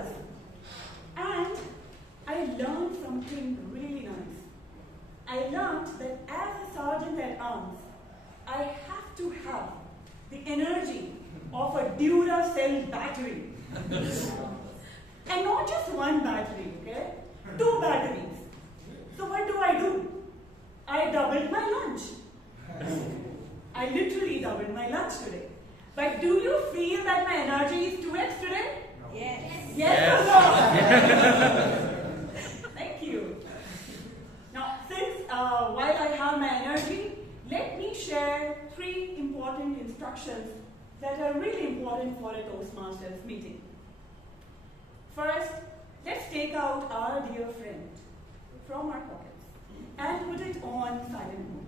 does. And I learned something really nice. I learned that as a sergeant at arms, I have to have the energy of a Duracell battery. And not just one battery, okay? 2 batteries. So what do? I doubled my lunch. I literally doubled my lunch today. But do you feel that my energy is 2x today? No. Yes. Yes or no? Thank you. Now, since while I have my energy, let me share 3 important instructions that are really important for a Toastmasters meeting. First, let's take out our dear friend from our pockets and put it on silent mode.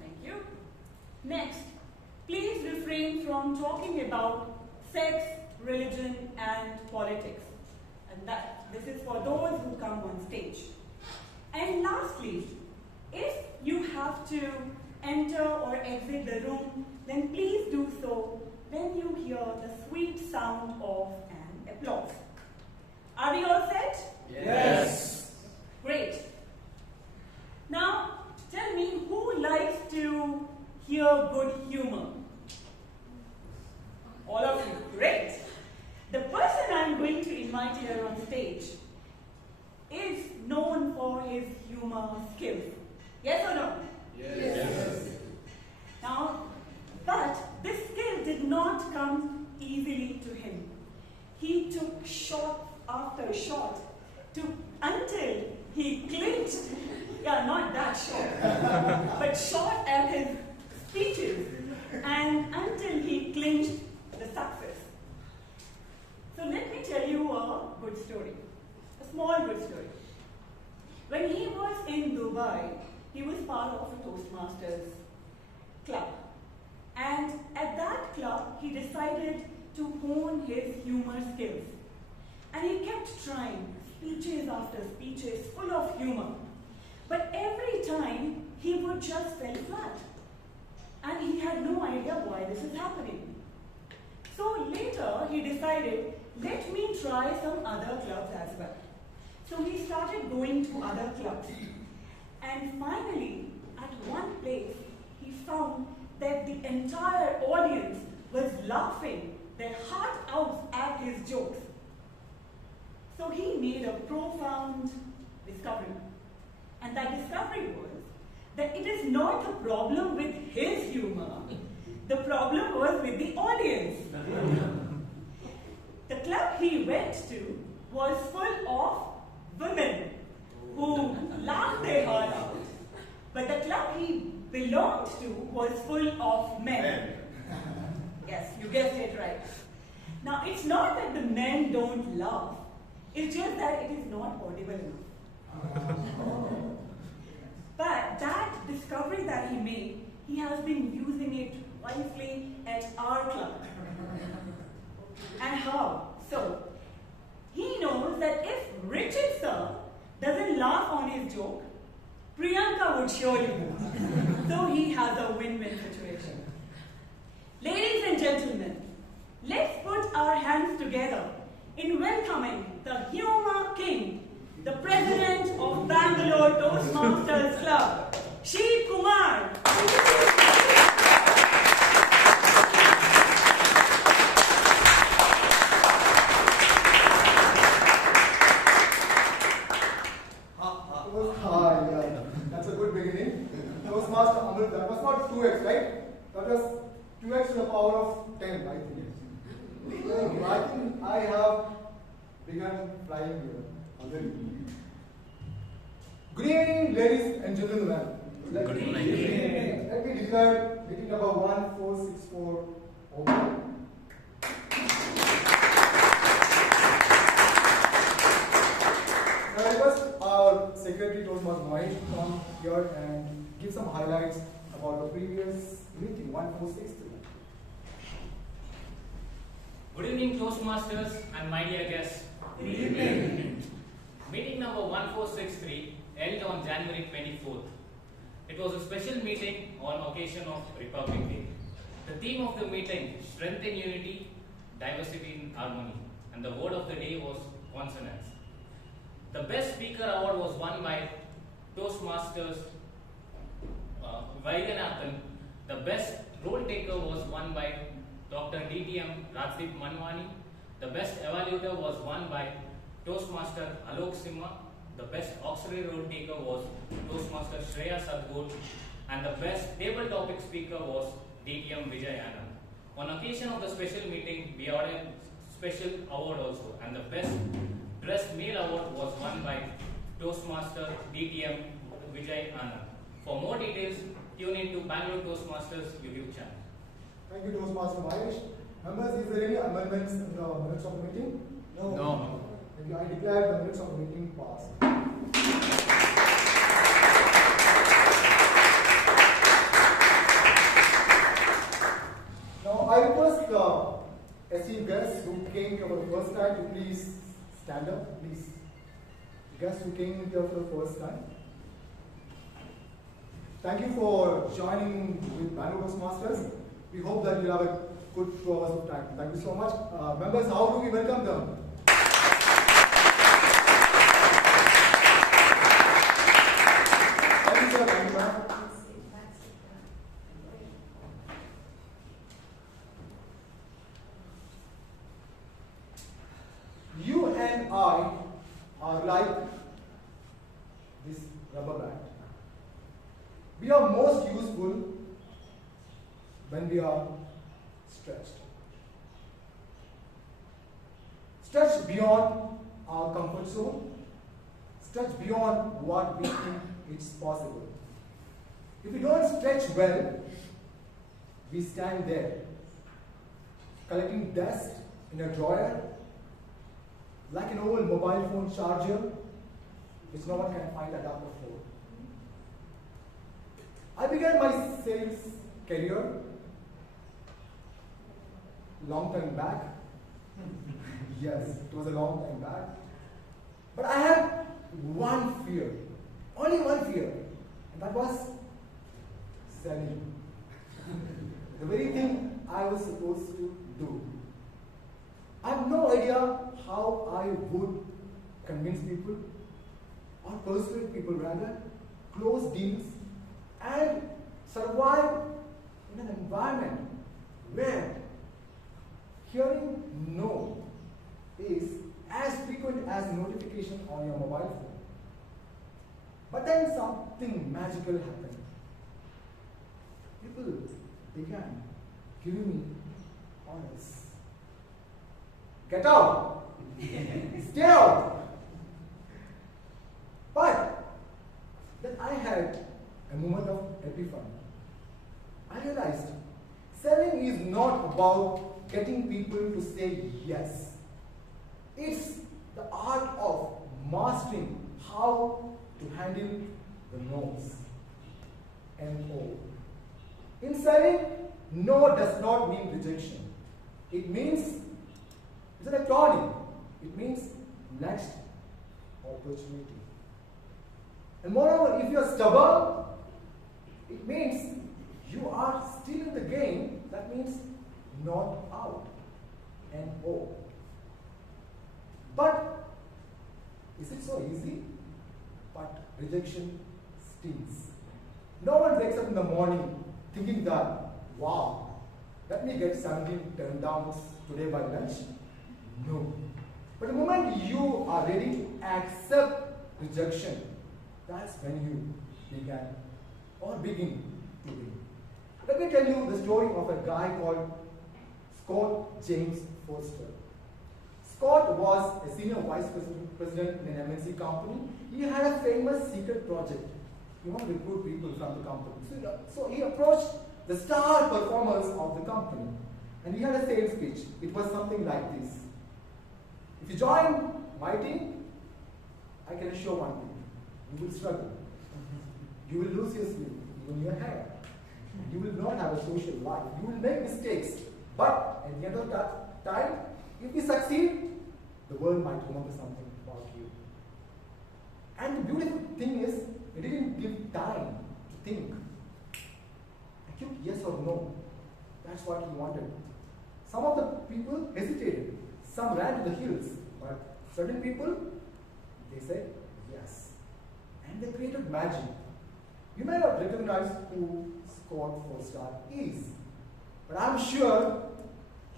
Thank you. Next, please refrain from talking about sex, religion, and politics. And this is for those who come on stage. And lastly, if you have to enter or exit the room, then please do so when you hear the sweet sound of an applause. Are we all set? Yes. Great. Now, tell me who likes to hear good humor? All of you. Great. The person I'm going to invite here on stage is known for his humor skills. Yes or no? Yes. Now, but this skill did not come easily to him. He took shot after shot until he clinched, not that shot, but shot at his speeches and until he clinched the success. So let me tell you a good story, a small good story. When he was in Dubai, he was part of a Toastmasters Club. And at that club, he decided to hone his humor skills. And he kept trying, speeches after speeches, full of humor. But every time, he would just fall flat. And he had no idea why this is happening. So later, he decided, let me try some other clubs as well. So he started going to other clubs. And finally, at one place, he found that the entire audience was laughing their heart out at his jokes. So he made a profound discovery. And that discovery was that it is not the problem with his humor, the problem was with the audience. The club he went to was full of women who laughed their heart out. But the club he belonged to was full of men. Yes, you guessed it right. Now, it's not that the men don't laugh. It's just that it is not audible enough. But that discovery that he made, he has been using it wisely at our club. And how? So, he knows that if Richard sir doesn't laugh on his joke, Priyanka would surely do. So he has a win-win situation. Ladies and gentlemen, let's put our hands together in welcoming the Humor King, the President of Bangalore Toastmasters Club, Sheeb Kumar. That's a good beginning. Toastmaster Amrit, that was not 2x, right? That was 2x to the power of 10, I think. I think I have begun flying here already. Good evening, ladies and gentlemen. Let me declare meeting number 1464 open. Now I request our Secretary Toastmaster Mahesh to come here and give some highlights about the previous meeting, 1463. Good evening, Toastmasters and my dear guests. Good evening. Meeting number 1463 held on January 24th. It was a special meeting on occasion of Republic Day. theme of the meeting, strength in unity, diversity in harmony. And the word of the day was consonants. The best speaker award was won by Toastmasters Vaidyanathan. The best role taker was won by Dr. DTM Rajdeep Manwani. The best evaluator was won by Toastmaster Alok Simha. The best auxiliary role taker was Toastmaster Shreya Sadugol. And the best table topic speaker was DTM Vijay Anand. On occasion of the special meeting, we awarded special award also. And the best dressed male award was won by Toastmaster DTM Vijay Anand. For more details, tune in to Bangalore Toastmasters YouTube channel. Thank you, Toastmaster Mahesh. Members, is there any amendments in the minutes of the meeting? No. Thank you. I declare the minutes of the meeting passed. Now, I request the esteemed guests who came here for the first time to please stand up, please. Guests who came here for the first time. Thank you for joining with Bangalore Toastmasters. We hope that you'll have a good 2 hours of time. Thank you so much. Members, how do we welcome them? Thank you, sir. Thank you, ma'am. You and I are like this rubber band. We are most useful when we are stretched. Stretched beyond our comfort zone, stretched beyond what we think is possible. If we don't stretch well, we stand there, collecting dust in a drawer, like an old mobile phone charger, which no one can find adapter for. I began my sales career long time back. Yes, it was a long time back. But I had one fear, only one fear, and that was selling. The very thing I was supposed to do. I have no idea how I would convince people, or persuade people rather, close deals, and survive in an environment where hearing no is as frequent as notification on your mobile phone. But then something magical happened. People began giving me orders. Get out! Stay out! But then I had a moment of epiphany. I realized selling is not about getting people to say yes. It's the art of mastering how to handle the no's. N-O. In selling, no does not mean rejection. It means, it's an acronym. It means next opportunity. And moreover, if you are stubborn, it means you are still in the game. That means not out. N-O. But is it so easy? But rejection stings. No one wakes up in the morning thinking that, wow, let me get 17 turn downs today by lunch. No. But the moment you are ready to accept rejection, that's when you begin to win. Let me tell you the story of a guy called Scott James Foster. Scott was a senior vice president in an MNC company. He had a famous secret project. He wanted to recruit people from the company. So he approached the star performers of the company. And he had a sales pitch. It was something like this. If you join my team, I can assure one thing. You will struggle. You will lose your sleep, even your hair. You will not have a social life. You will make mistakes. But at the end of that time, if you succeed, the world might remember something about you. And the beautiful thing is, it didn't give time to think. I took yes or no. That That's what he wanted. Some of the people hesitated. Some ran to the hills. But certain people, they said yes. And they created magic. You may not recognize who scored 4-star is. But I'm sure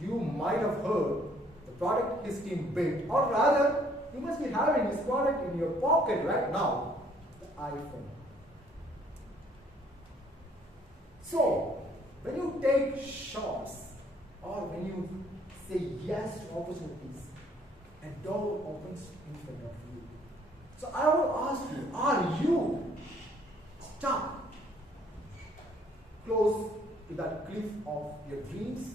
you might have heard the product his team built. Or rather, you must be having this product in your pocket right now. The iPhone. So, when you take shots or when you say yes to opportunities, a door opens in front of you. So I will ask you, are you stuck close to that cliff of your dreams?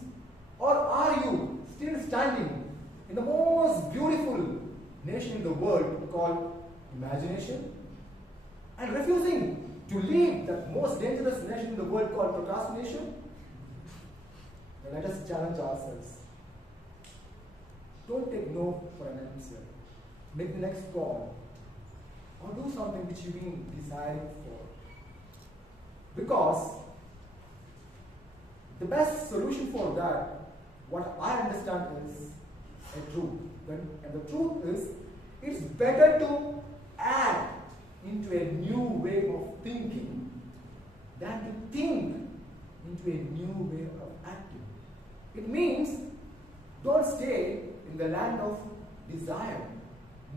Or are you still standing in the most beautiful nation in the world called imagination and refusing to leave that most dangerous nation in the world called procrastination? Then let us challenge ourselves. Don't take no for an answer. Make the next call. Or do something which you've been desiring for. Because the best solution for that, what I understand is a truth. And the truth is, it's better to act into a new way of thinking than to think into a new way of acting. It means don't stay in the land of desire.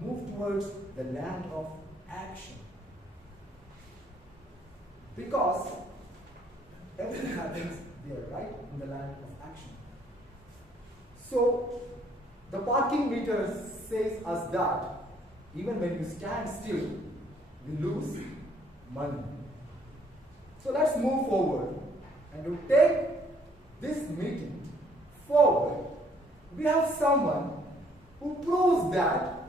Move towards the land of action. Because everything happens there, right? In the land of action. So, the parking meter says us that even when you stand still, you lose money. So let's move forward. And to take this meeting forward, we have someone who proves that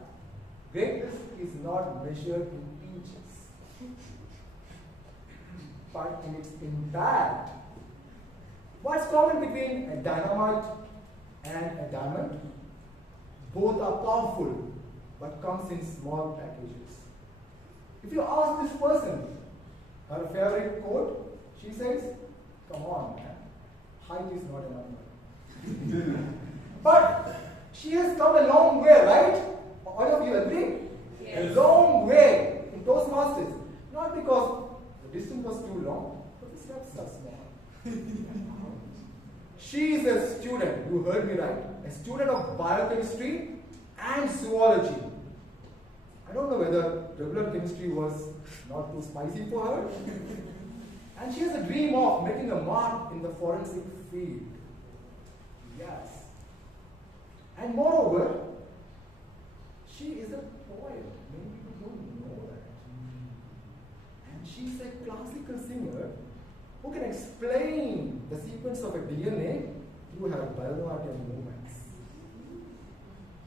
greatness is not measured in inches, but in its impact. What's common between a dynamite and a diamond? Both are powerful, but comes in small packages. If you ask this person her favorite quote, she says, "Come on, man, height is not a number." But she has come a long way, right? All of you agree? Yes. A long way in Toastmasters. Not because the distance was too long, but the steps are small. She is a student, you heard me right, a student of biochemistry and zoology. I don't know whether regular chemistry was not too spicy for her. And she has a dream of making a mark in the forensic field. Yes. And moreover, she is a poet. Many people don't know that. And she's a classical singer who can explain the sequence of a DNA through her Bharatanatyam movements.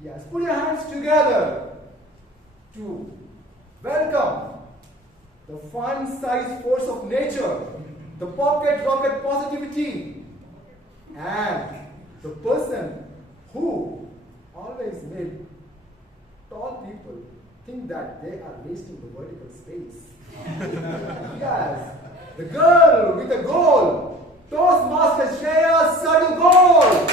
Yes, put your hands together to welcome the fun-sized force of nature, the pocket rocket positivity, and the person who always made tall people think that they are wasting the vertical space. Yes, the girl with a goal, Toastmaster Shreya Sadugol.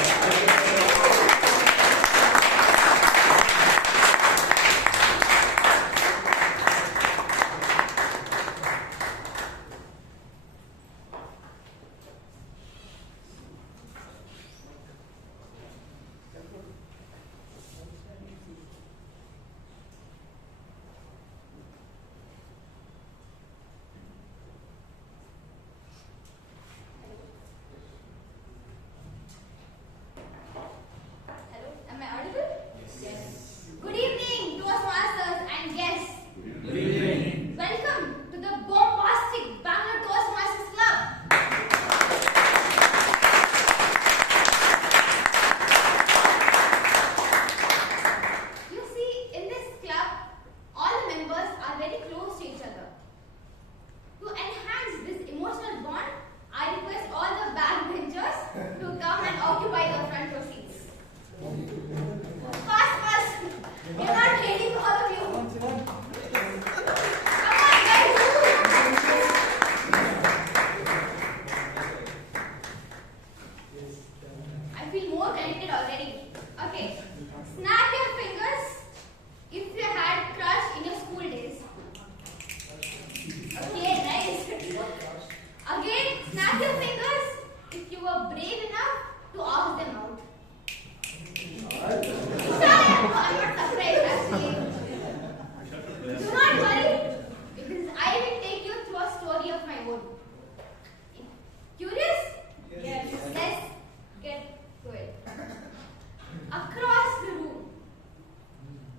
I feel more connected already. Okay. Snap your fingers if you had crush in your school days. Okay, nice. Again, snap your fingers if you were brave enough to ask them out. I'm not surprised actually. Do not worry, because I will take you through a story of my own. Curious? Yes. Let's get to it. Across the room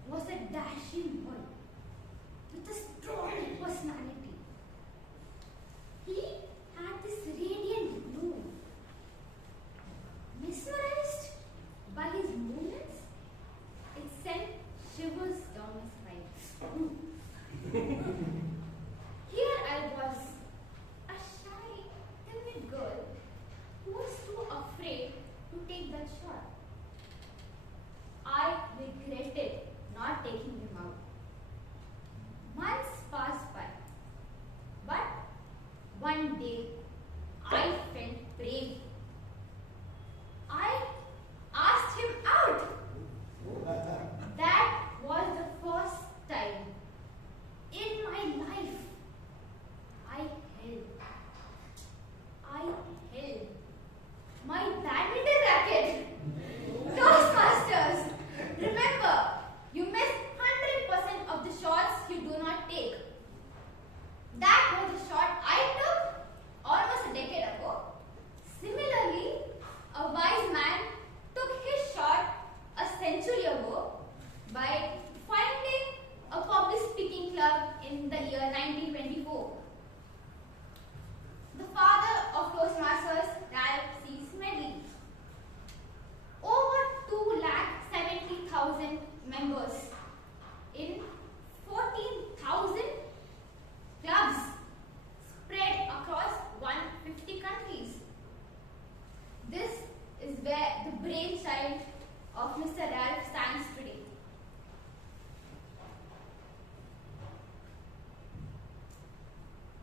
was a dashing boy with a strong personality. He had this radiant glow. Mesmerized by his movements, it sent shivers down my spine. Here I was, a shy, timid girl who was too afraid to take that shot. I regretted not taking him out. Months passed by, but one day I felt brave. I asked him out. That was the first time in my life I held my badminton racket. Toastmasters, remember, you miss 100% of the shots you do not take. That was the shot I took almost a decade ago. Similarly, a wise man took his shot a century ago by finding a public speaking club in the year 1924. The father of Toastmasters, Ralph C. Smedley. Over 270,000 members in 14,000 clubs spread across 150 countries. This is where the brainchild of Mr. Ralph stands today.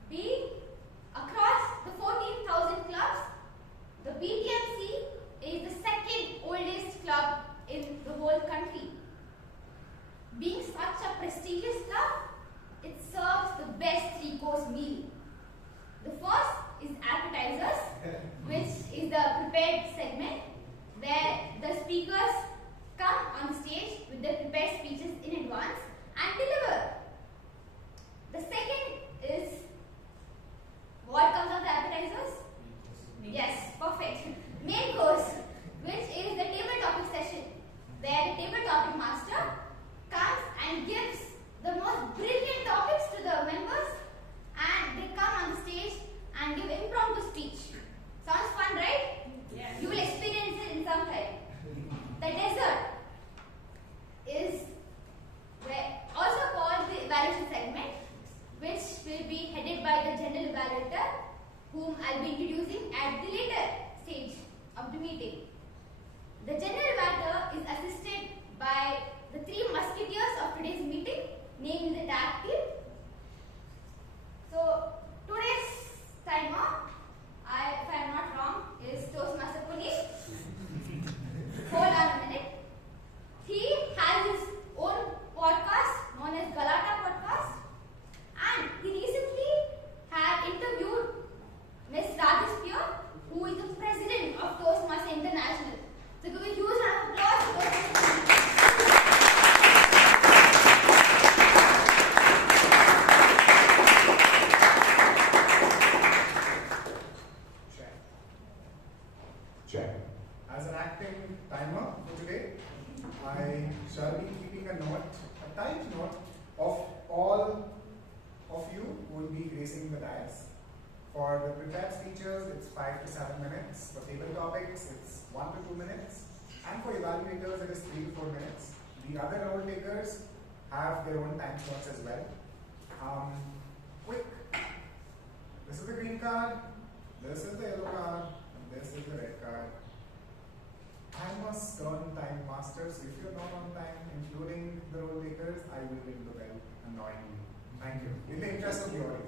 Being across the 14,000 clubs, the BTMC is the second oldest club in the whole country. Being such a prestigious club, it serves the best three-course meal. The first is appetizers, which is the prepared segment where the speakers come on the stage with their prepared speeches in advance and deliver. The second is, what comes after appetizers? Yes, perfect. Main course, which is the table topic session, where the table topic master comes and gives the most brilliant topics to the members, and they come on the stage and give impromptu speech. Sounds fun, right? Yes. You will experience it in some time. The dessert is also called the evaluation segment, which will be headed by the general evaluator, whom I'll be introducing at the later stage of the meeting. The general evaluator is assisted by the three musketeers of today's meeting, namely the tag team. So today's timer, if I am not wrong, is Toastmaster Puneet. Hold on a minute. He has his own podcast known as Galata Podcast, and he recently had interviewed Miss Radhishpur, who is the president of Toastmasters International. So give a huge round of applause to Toastmasters. Check. As an acting timer for today, I shall be keeping a tight note of all of you who will be gracing the dais. For the prepared speeches, it's 5 to 7 minutes. For table topics, it's 1 to 2 minutes. And for evaluators, it is 3 to 4 minutes. The other role takers have their own time slots as well. Quick. This is the green card, this is the yellow card, and this is the red card. I must turn time masters. If you're not on time, including the role takers, I will ring the bell annoyingly. Thank you. In the interest of the audience.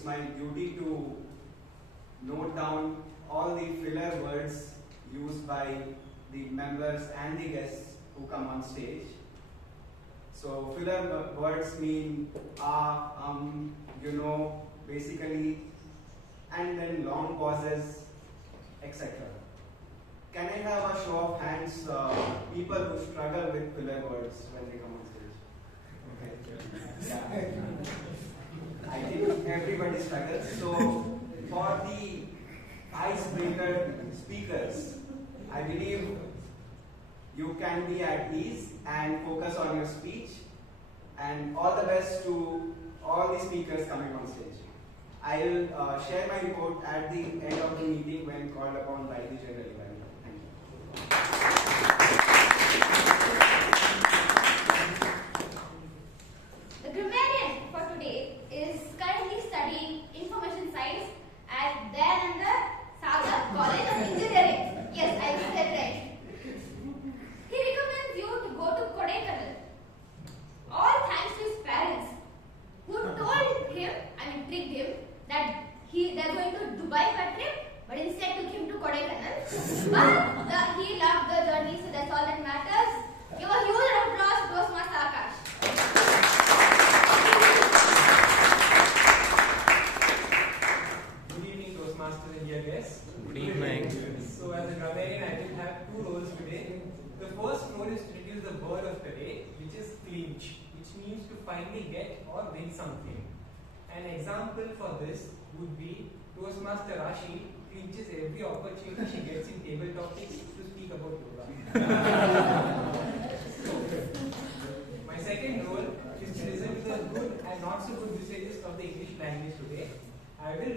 it's my duty to note down all the filler words used by the members and the guests who come on stage. So filler words mean you know, basically, and then long pauses, etc. Can I have a show of hands, people who struggle with filler words when they come on stage? Okay. Yeah. I think everybody struggles. So for the icebreaker speakers, I believe you can be at ease and focus on your speech. And all the best to all the speakers coming on stage. I will share my report at the end of the meeting when called upon by the general evaluator. Thank you. The grammarian for today is currently studying information science at Dayananda Sagar College of Engineering. Yes, I said right. He recommends you to go to Kodaikanal. All thanks to his parents, who told him, tricked him, that they're going to Dubai for a trip, but instead took him to Kodaikanal. But he loved the journey, so that's all that matters. Give a huge round of applause to Toastmaster Akash. Good evening, Toastmasters and dear guests. Good evening. So, as a grammarian, I will have two roles today. The first role is to introduce the word of the day, which is clinch, which means to finally get or win something. An example for this would be Toastmaster Rashi clinches every opportunity she gets in table topics to speak about yoga. My second role is to listen to the good and not so good usages of the English language today. I will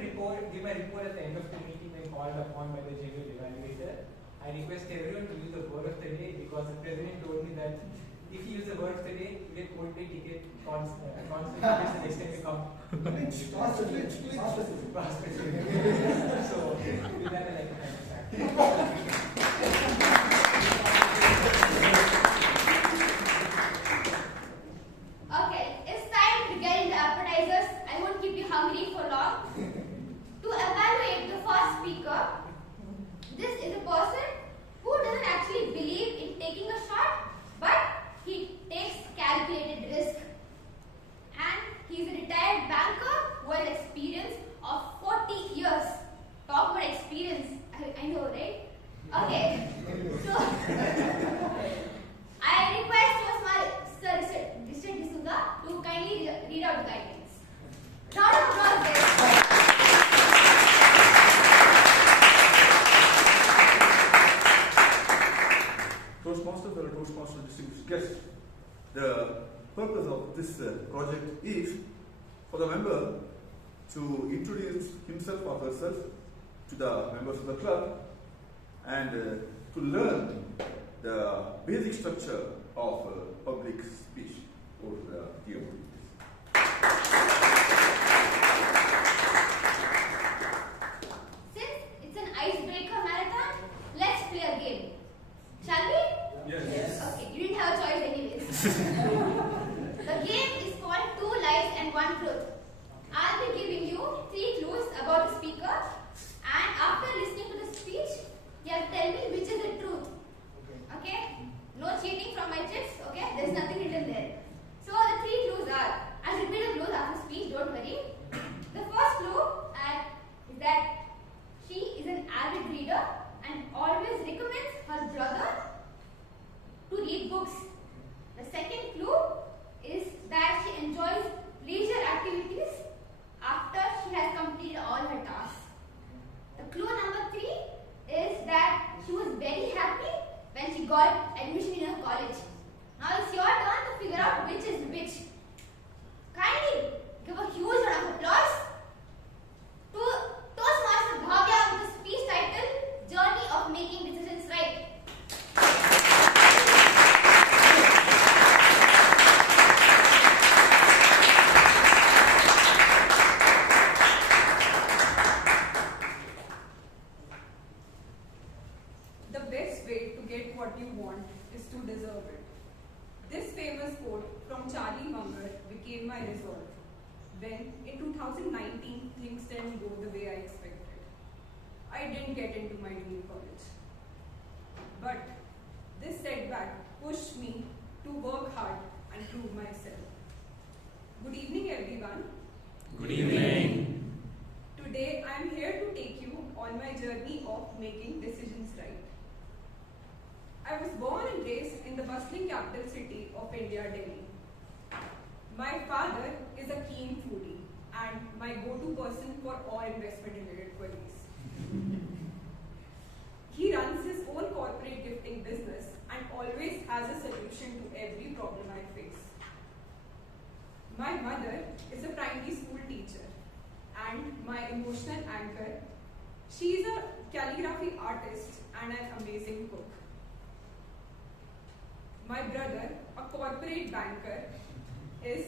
give my report at the end of the meeting when called upon by the general evaluator. I request everyone to use the word of the day because the president told me that if you use the word of the day, you get cold-day ticket constantly the next time you come. So, with that, I like to thank you. Okay, it's time to get into appetizers. I won't keep you hungry for long. To evaluate the first speaker, this is a person who doesn't actually believe in taking a shot, but he takes calculated risk. And he's a retired banker who has experience of 40 years. Talk about experience. I know, right? Okay. So, I request Toastmaster D'Souza to kindly read out the guidelines. Round of applause, guys. Toastmasters or Toastmaster distinguished guests. The purpose of this project is for the member to introduce himself or herself to the members of the club and to learn the basic structure of public speech over the year. Since it's an icebreaker marathon, let's play a game. Shall we? Yes. Okay, you didn't have a choice anyways. The game is called 2 Lies and 1 Truth. I'll be giving you 3 clues about the speaker, and after listening to the speech, you have to tell me which is the truth. Okay? No cheating from my tips, okay? There's nothing written there. So the 3 clues are, I'll repeat the clues after speech, don't worry. The first clue is that she is an avid reader and always recommends her brother to read books. The second clue is that she enjoys leisure activities after she has completed all her tasks. The clue number 3 is that she was very happy when she got admission in her college. Now it's your turn to figure out which is which. Kindly give a huge round of applause to Toastmaster Bhavya with the speech title, Journey of Making Decisions Right. The best way to get what you want is to deserve it. This famous quote from Charlie Munger became my resolve. when in 2019 things didn't go the way I expected. I didn't get into my dream college. But this setback pushed me to work hard and prove myself. Good evening, everyone. Good evening. Today I am here to take you on my journey of making decisions right. I was born and raised in the bustling capital city of India, Delhi. My father is a keen foodie and my go-to person for all investment-related queries. He runs his own corporate gifting business and always has a solution to every problem I face. My mother is a primary school teacher and my emotional anchor. She is a calligraphy artist and an amazing cook. My brother, a corporate banker, is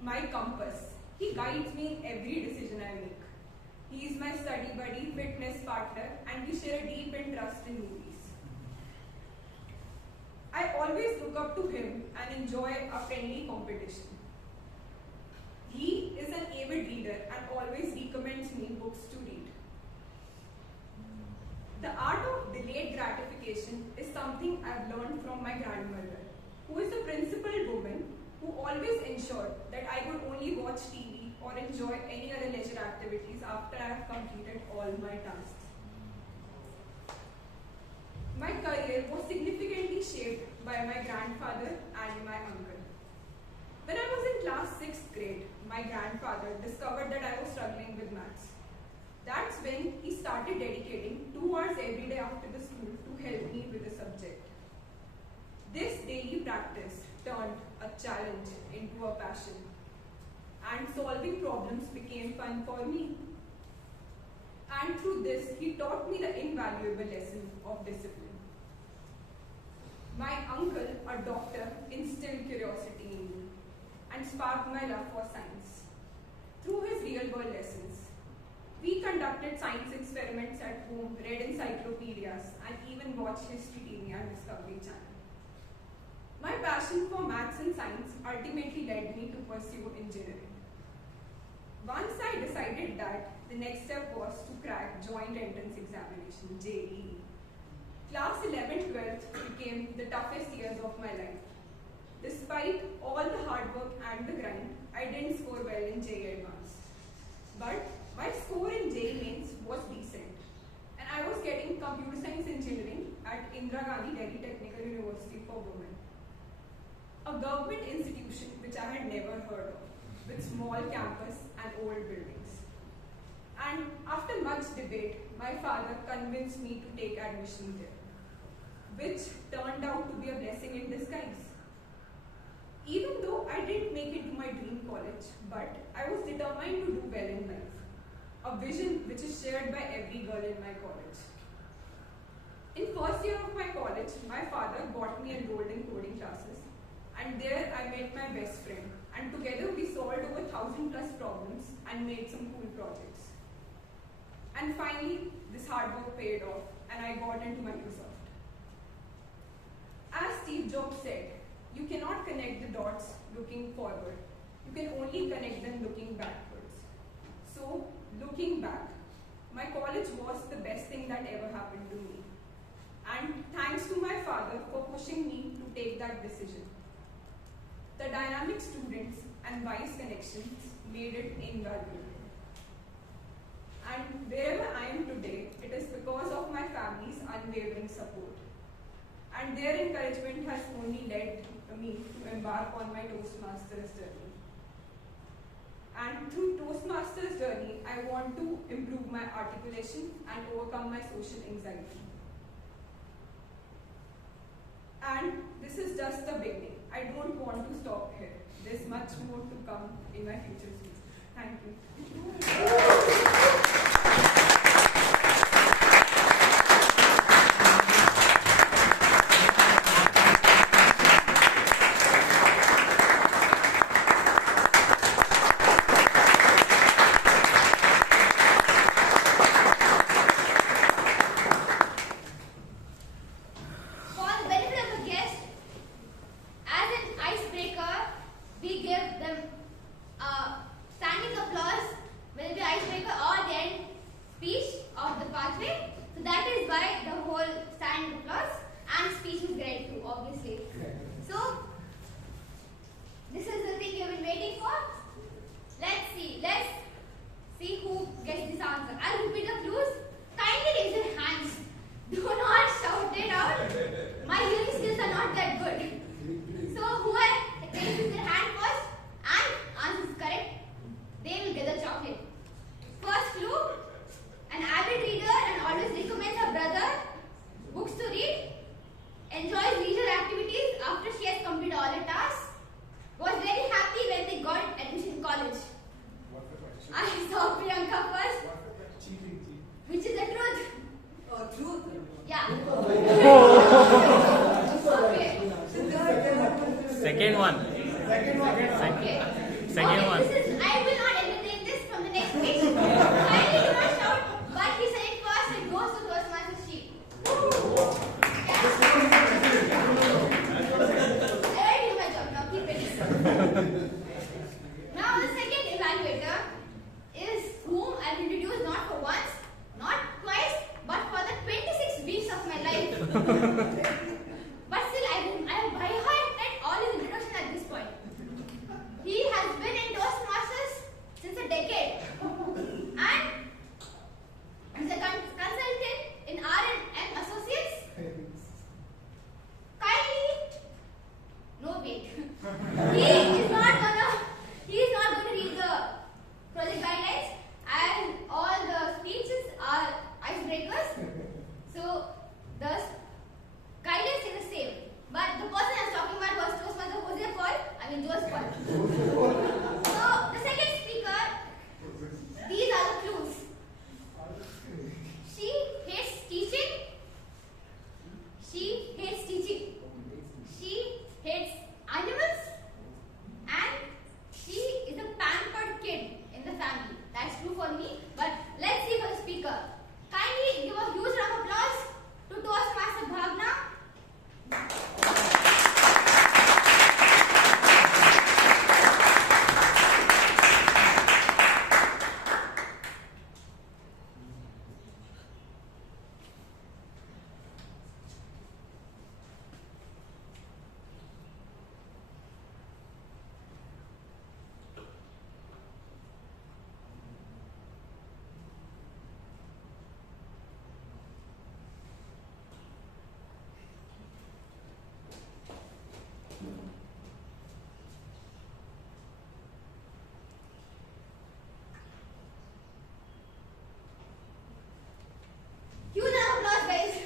my compass. He guides me in every decision I make. He is my study buddy, fitness partner, and we share a deep interest in movies. I always look up to him and enjoy a friendly competition. He is an avid reader and always recommends me books to read. The art of delayed gratification is something I've learned from my grandmother, who is the principled woman who always ensured that I would only watch TV or enjoy any other leisure activities after I have completed all my tasks. My career was significantly shaped by my grandfather and my uncle. When I was in class 6th grade, my grandfather discovered that I was struggling with maths. That's when he started dedicating 2 hours every day after the school to help me with the subject. This daily practice turned a challenge into a passion, and solving problems became fun for me. And through this, he taught me the invaluable lesson of discipline. My uncle, a doctor, instilled curiosity in me and sparked my love for science. Through his real-world lessons, we conducted science experiments at home, read encyclopedias, and even watched History TV and Discovery Channel. My passion for maths and science ultimately led me to pursue engineering. Once I decided that the next step was to crack joint entrance examination, JEE. Class 11-12th became the toughest years of my life. Despite all the hard work and the grind, I didn't score well in JEE Advanced. But my score in JEE Mains was decent, and I was getting computer science engineering at Indira Gandhi Delhi Technical University for Women, a government institution which I had never heard of, with small campus and old buildings. And after much debate, my father convinced me to take admission there, which turned out to be a blessing in disguise. Even though I didn't make it to my dream college, but I was determined to do well in life, a vision which is shared by every girl in my college. In first year of my college, my father got me enrolled in coding classes, and there I met my best friend, and together we solved over 1,000+ problems and made some cool projects. And finally, this hard work paid off, and I got into Microsoft. As Steve Jobs said, you cannot connect the dots looking forward. You can only connect them looking backwards. So, looking back, my college was the best thing that ever happened to me. And thanks to my father for pushing me to take that decision. The dynamic students and wise connections made it invaluable. And wherever I am today, it is because of my family's unwavering support. And their encouragement has only led me to embark on my Toastmasters journey. And through Toastmasters journey, I want to improve my articulation and overcome my social anxiety. And this is just the beginning. I don't want to stop here. There's much more to come in my future speech. Thank you. For the benefit of the guest, as an icebreaker, we give them a Second one. I will not entertain this from the next page. Kindly do not shout, but he said it first, it goes to Toastmasters Sheeb. I already do my job now, keep it. Now the second evaluator is whom I will introduce not for once, not twice, but for the 26 weeks of my life. But still, I have by heart read all his introduction at this point. He has been in Toastmasters since a decade and is a consultant in R&M Associates. Kindly, no wait. He is not gonna read the project guidelines, and all the speeches are icebreakers. So the guidelines stay the same. But the person I was talking about was Toastmaster Joe's fault. So the second speaker, these are the clues. She hates teaching. She hates teaching. She hates animals. And she is a pampered kid in the family. That's true for me. But let's see for the speaker. Kindly give a huge round of applause to Toastmaster Bhavana. Huge round of applause, guys.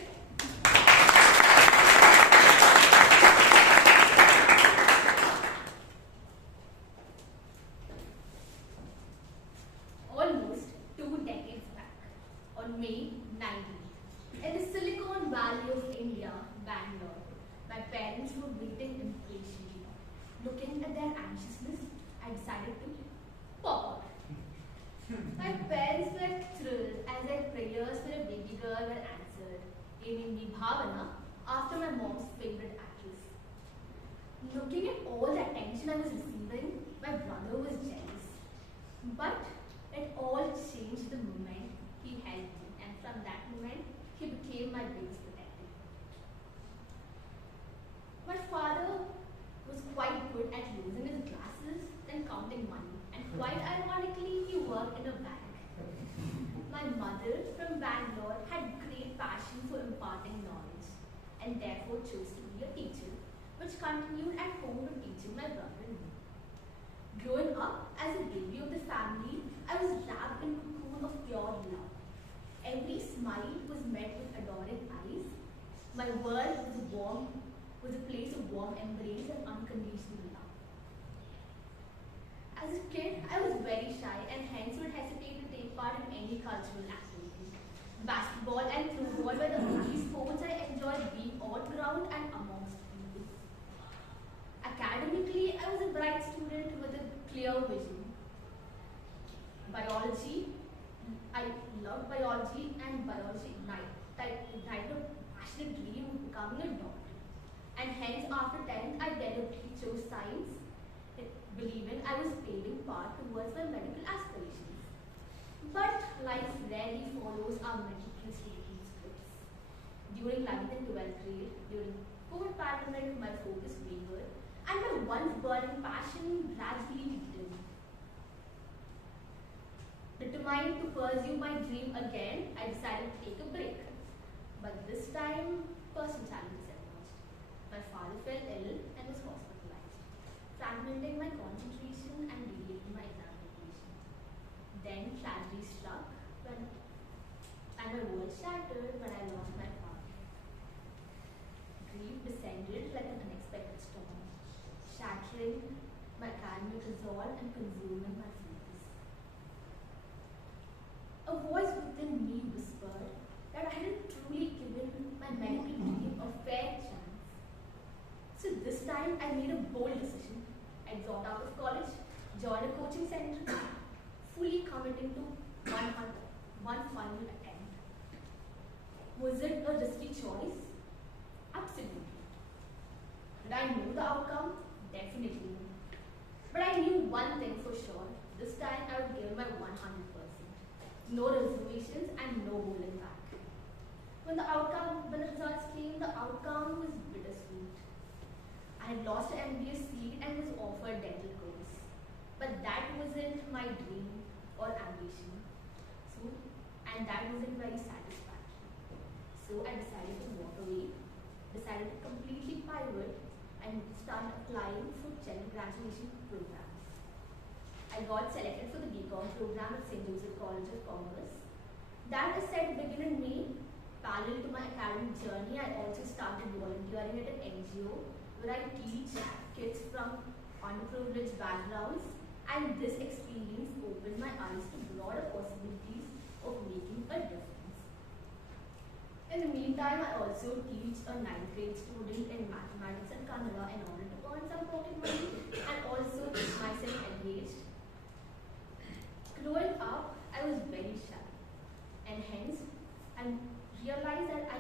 Almost 2 decades back, on May 19th, in the Silicon Valley of India, Bangalore, my parents were waiting impatiently. Looking at their anxiousness, I decided to pop out. My parents were thrilled as their prayers for a baby girl were answered, naming me Bhavana after my mom's favorite actress. Looking at all the attention I was receiving, my brother was jealous. But it all changed the moment he held me, and from that moment, he became my biggest protector. My father was quite good at using his glasses and counting money, and quite ironically, he worked in a bank. My mother from Bangalore had great passion for imparting knowledge, and therefore chose to be a teacher, which continued at home with teaching my brother and me. Growing up as a baby of the family, I was wrapped in a cocoon of pure love. Every smile was met with adoring eyes. My world was a place of warm embrace and unconditional love. As a kid, I was very shy and hence would hesitate to take part in any cultural activity. Basketball and throwball were the only sports I enjoyed being on ground and amongst people. Academically, I was a bright student with a clear vision. Biology, I loved biology, and biology ignited a passionate dream of becoming a doctor. And hence, after 10th, I deliberately chose science, believing I was paving path towards my medical aspirations. But life rarely follows our meticulous written scripts. During 11th and 12th grade, during COVID pandemic, my focus wavered, and my once burning passion gradually dimmed. Determined to pursue my dream again, I decided to take a break. But this time, personal challenges emerged. My father fell ill and was hospitalized, fragmenting my concentration and delaying my exam preparation. Then tragedy struck and my world shattered when I lost my father. Grief descended like an unexpected storm, shattering my academic resolve and consuming my focus. A voice within me whispered that I hadn't truly given my medical dream a fair chance. So this time I made a bold decision. I I dropped out of college, joined a coaching center, fully committing to one final attempt. Was it a risky choice? Absolutely. Did I know the outcome? Definitely. But I knew one thing for sure. This time I would give my 100%. No reservations and no holding back. When the results came, the outcome was bittersweet. I had lost an MBA seat and was offered dental course. But that wasn't my dream or ambition. And that wasn't very satisfactory. So I decided to walk away, decided to completely pivot and start applying for general graduation programs. I got selected for the BCom program at St. Joseph College of Commerce. That is set to begin in May. Parallel to my academic journey, I also started volunteering at an NGO where I teach kids from underprivileged backgrounds, and this experience opened my eyes to broader possibilities of making a difference. In the meantime, I also teach a 9th grade student in mathematics and Kannada in order to earn some pocket money and also keep myself engaged. Growing up, I was very shy, and hence I realized that I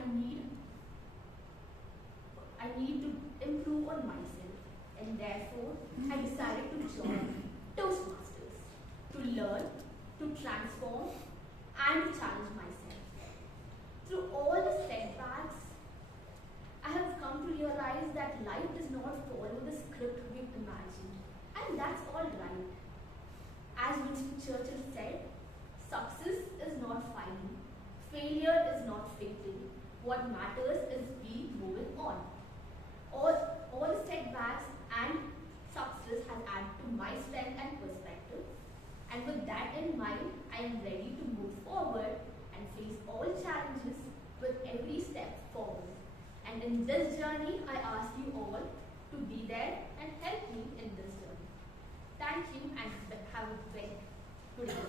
need to improve on myself, and therefore I decided to join Toastmasters to learn, to transform, and to challenge myself. Through all the setbacks, I have come to realize that life does not follow the script we've imagined, and that's all right. As Winston Churchill said, success is not final, failure is not fatal. What matters is we moving on. All the setbacks and success has added to my strength and perspective. And with that in mind, I am ready to move forward and face all challenges with every step forward. And in this journey, I ask you all to be there and help me in this journey. Thank you and have a very good evening.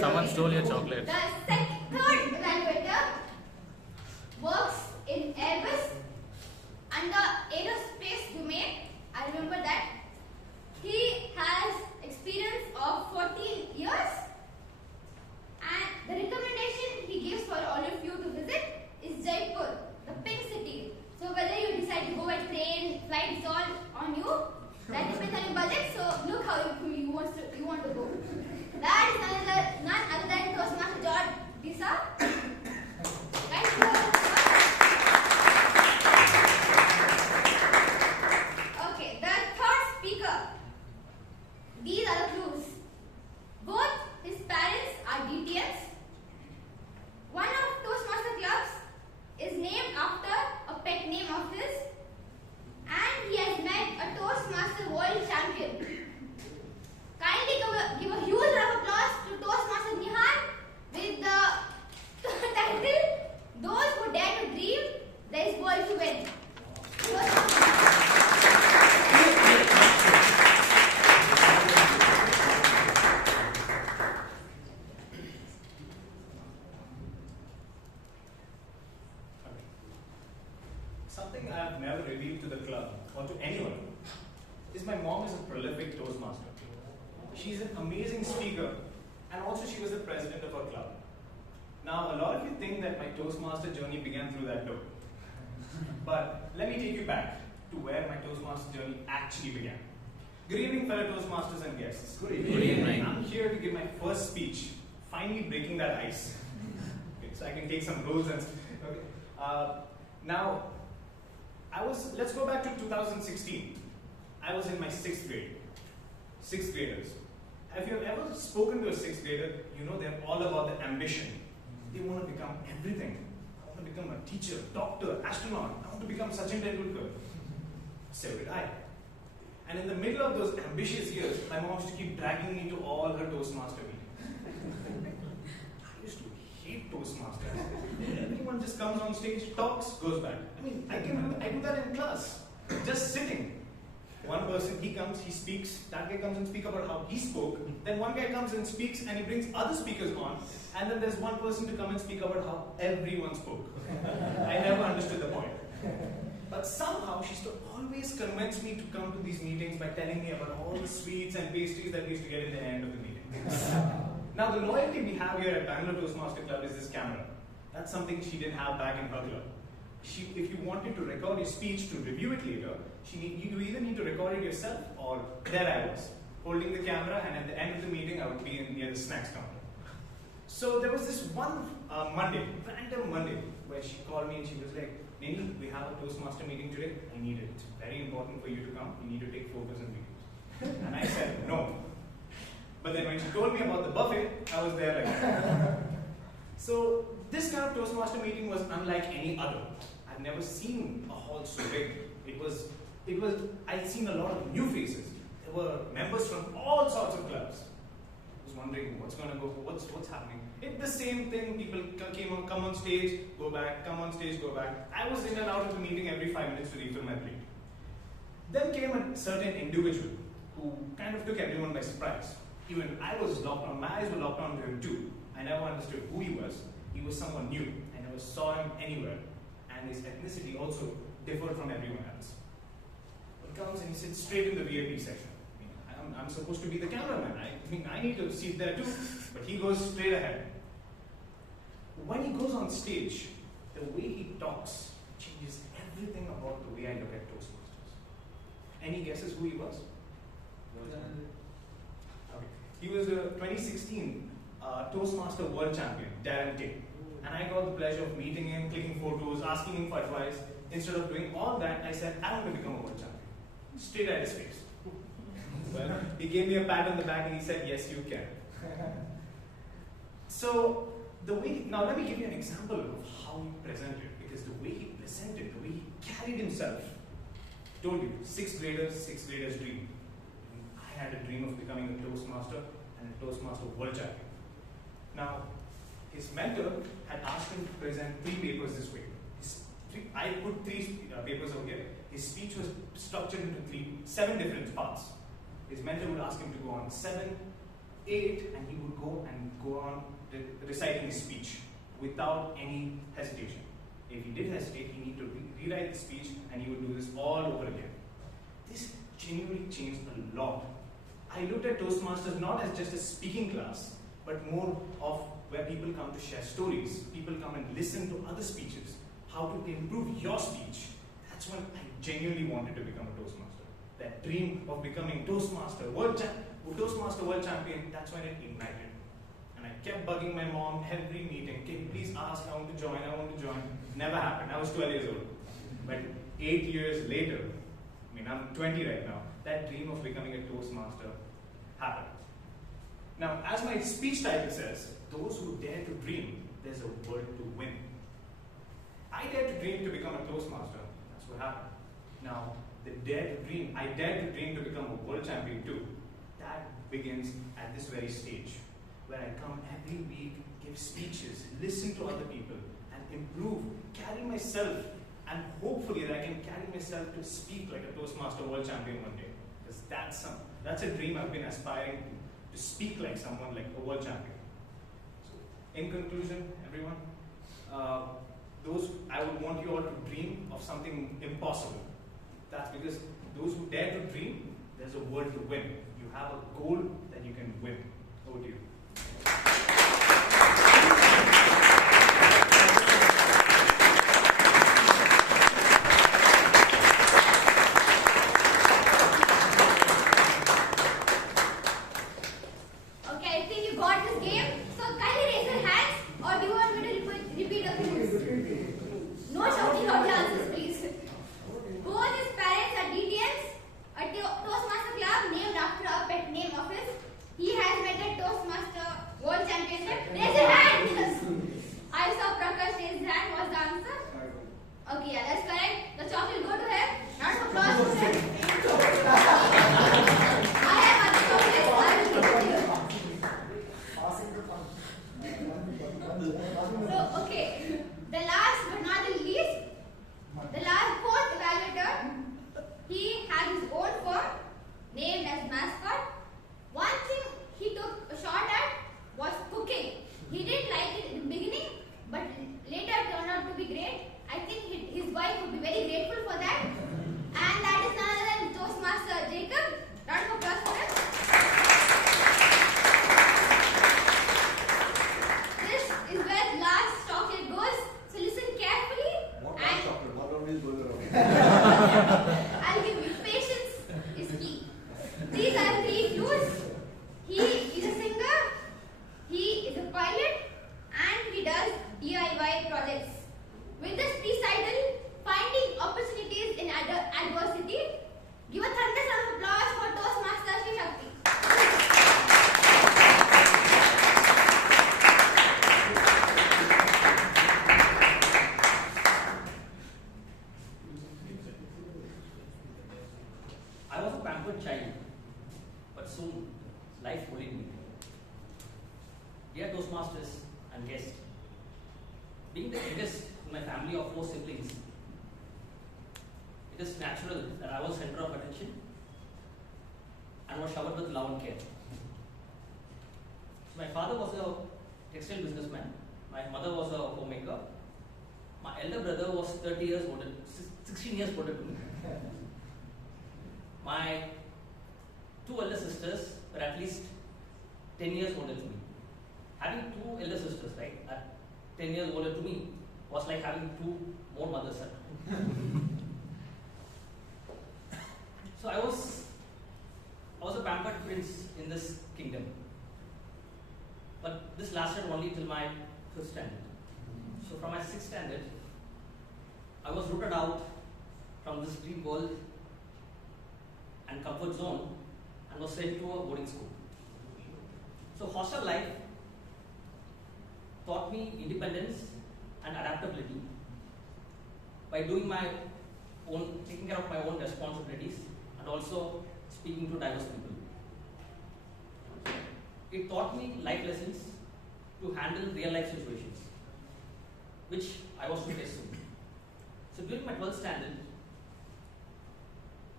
Someone stole your chocolate. The third evaluator works in Airbus under aerospace domain. I remember that. He has experience of 14 years, and the recommendation he gives for all of you to visit is Jaipur, the pink city. So whether you decide to go by train, flight is all on you. That depends on your budget. So look how you want to go. That is none other than Toastmaster George Dsa. Okay, the third speaker. These are the clues. Both his parents are DTMs. One of Toastmaster clubs is named after a pet name of his, and he has met a Toastmaster world champion. Kindly give a huge round of applause to Toastmaster Nihaan with the title, Those Who Dare to Dream, There is World to Win. Something I have never revealed to the club or to anyone is my mom is a prolific Toastmaster. She's an amazing speaker, and also she was the president of our club. Now, a lot of you think that my Toastmaster journey began through that door. But let me take you back to where my Toastmaster journey actually began. Good evening, fellow Toastmasters and guests. Good evening. I'm here to give my first speech finally breaking that ice. Okay, so I can take some roles and okay. Now, let's go back to 2016. I was in my 6th grade. 6th graders. Have you ever spoken to a 6th grader? You know they're all about the ambition. They want to become everything. I want to become a teacher, doctor, astronaut. I want to become Sachin Tendulkar. So did I. And in the middle of those ambitious years, my mom used to keep dragging me to all her Toastmaster meetings. I used to hate Toastmasters. Everyone just comes on stage, talks, goes back. I mean, I do that in class. Just sitting. One person, he comes, he speaks, that guy comes and speaks about how he spoke, then one guy comes and speaks and he brings other speakers on, and then there's one person to come and speak about how everyone spoke. I never understood the point. But somehow she used to always convince me to come to these meetings by telling me about all the sweets and pastries that we used to get in the end of the meeting. Now the loyalty we have here at Bangalore Toastmasters Club is this camera. That's something she didn't have back in her club. If you wanted to record your speech to review it later, you either need to record it yourself, or there I was, holding the camera, and at the end of the meeting I would be near the snacks counter. So there was this one Monday, random Monday, where she called me and she was like, Nini, we have a Toastmaster meeting today, I need it. It's very important for you to come, you need to take photos and videos. And I said, no. But then when she told me about the buffet, I was there like, so this kind of Toastmaster meeting was unlike any other. I've never seen a hall so big. I'd seen a lot of new faces. There were members from all sorts of clubs. I was wondering what's happening. It's the same thing. People come on stage, go back, come on stage, go back. I was in and out of the meeting every 5 minutes to refill my plate. Then came a certain individual who kind of took everyone by surprise. Even I was locked on, my eyes were locked on to him too. I never understood who he was. He was someone new. I never saw him anywhere. And his ethnicity also differed from everyone else. He comes and he sits straight in the VIP section. I'm supposed to be the cameraman. I need to sit there too. But he goes straight ahead. When he goes on stage, the way he talks changes everything about the way I look at Toastmasters. Any guesses who he was? Okay. He was the 2016 Toastmaster World Champion, Darren King. And I got the pleasure of meeting him, clicking photos, asking him for advice. Instead of doing all that, I said, I want to become a world champion. Straight at his face. Well, he gave me a pat on the back and he said, yes, you can. So, now let me give you an example of how he presented. Because the way he presented, the way he carried himself, told you, 6th graders dream. I had a dream of becoming a Toastmaster and a Toastmaster World Champion. Now, his mentor had asked him to present 3 papers this way. I put 3 papers over here. His speech was structured into 7 different parts. His mentor would ask him to go on 7, 8, and he would go on reciting his speech without any hesitation. If he did hesitate, he needed to rewrite the speech, and he would do this all over again. This genuinely changed a lot. I looked at Toastmasters not as just a speaking class, but more of where people come to share stories. People come and listen to other speeches, how to improve your speech. That's when I genuinely wanted to become a Toastmaster. That dream of becoming Toastmaster World Champion, that's when it ignited. And I kept bugging my mom every meeting, can you please ask, I want to join. Never happened. I was 12 years old. But 8 years later, I'm 20 right now, that dream of becoming a Toastmaster happened. Now, as my speech title says, those who dare to dream, there's a world to win. I dared to dream to become a Toastmaster. That's what happened. Now, I dared to dream to become a world champion too. That begins at this very stage, where I come every week, give speeches, listen to other people, and improve, carry myself, and hopefully that I can carry myself to speak like a Toastmaster world champion one day. Because that's a dream I've been aspiring to speak like someone, like a world champion. So, in conclusion, everyone, I would want you all to dream of something impossible. That's because those who dare to dream, there's a world to win. You have a goal that you can win. Over to you. Okay, I think you got this game. So guys, Okay, yeah, that's correct. The chocolate go to him. Round of applause to him. I have other chocolates. I will give it to you. So, okay. The last but not the least, the fourth evaluator, he had his own firm named as Mascot. One thing he took a shot at was cooking. He didn't like it in the beginning, but later turned out to be great. I think his wife would be very grateful for that. And that is none other than Toastmaster Jacob. Round of applause for him. This is where the last chocolate goes. So listen carefully. What chocolate? What are we going around? I'll give you patience is key. These are 3 clues. He is a singer, he is a pilot, and he does DIY projects. With this recital, finding opportunities in adversity, give a thunderous round of applause for Toastmaster SriSakthi. I was a pampered child, but soon life bullied me. Dear Toastmasters and guests, being the youngest in my family of 4 siblings, it is natural that I was center of attention and was showered with love and care. So my father was a textile businessman, my mother was a homemaker, my elder brother was 30 years older, 16 years older to me. My 2 elder sisters were at least 10 years older to me. Having 2 elder sisters, right, at 10 years older to me was like having 2 more mothers. So I was a pampered prince in this kingdom. But this lasted only till my 5th standard. So from my 6th standard, I was rooted out from this dream world and comfort zone and was sent to a boarding school. So hostel life taught me independence and adaptability by doing my own, taking care of my own responsibilities and also speaking to diverse people. It taught me life lessons to handle real life situations, which I was to face soon. So during my 12th standard,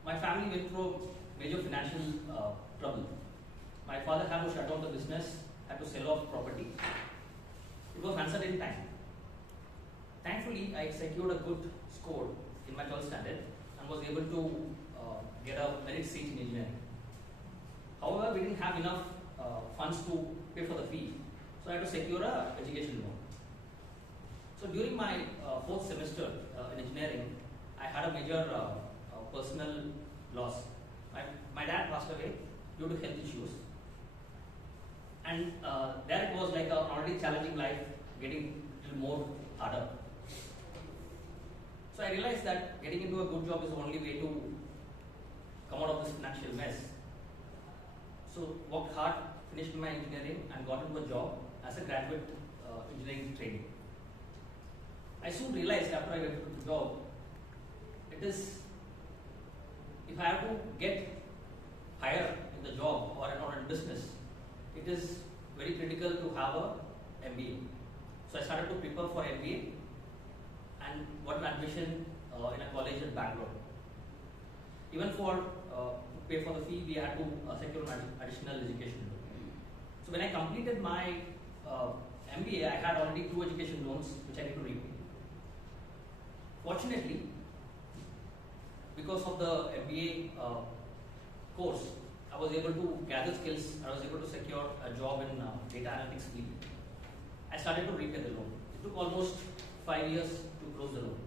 my family went through major financial trouble. My father had to shut down the business, had to sell off property. It was uncertain time. Thankfully, I secured a good score in my 12th standard and was able to get a merit seat in engineering. However, we didn't have enough funds to pay for the fee, so I had to secure an education loan. So during my 4th semester in engineering, I had a major personal loss. My dad passed away due to health issues. And there it was like an already challenging life getting a little more harder. So I realized that getting into a good job is the only way to come out of this financial mess. So worked hard, finished my engineering and got into a job as a graduate engineering trainee. I soon realized after I went into the job, it is, if I have to get higher in the job or in business, it is very critical to have a MBA. So I started to prepare for MBA and got an admission in a college in Bangalore. Even for to pay for the fee, we had to secure an additional education loan. So when I completed my MBA, I had already 2 education loans which I need to repay. Fortunately, because of the MBA course, I was able to gather skills. I was able to secure a job in data analytics field. I started to repay the loan. It took almost 5 years to close the loan.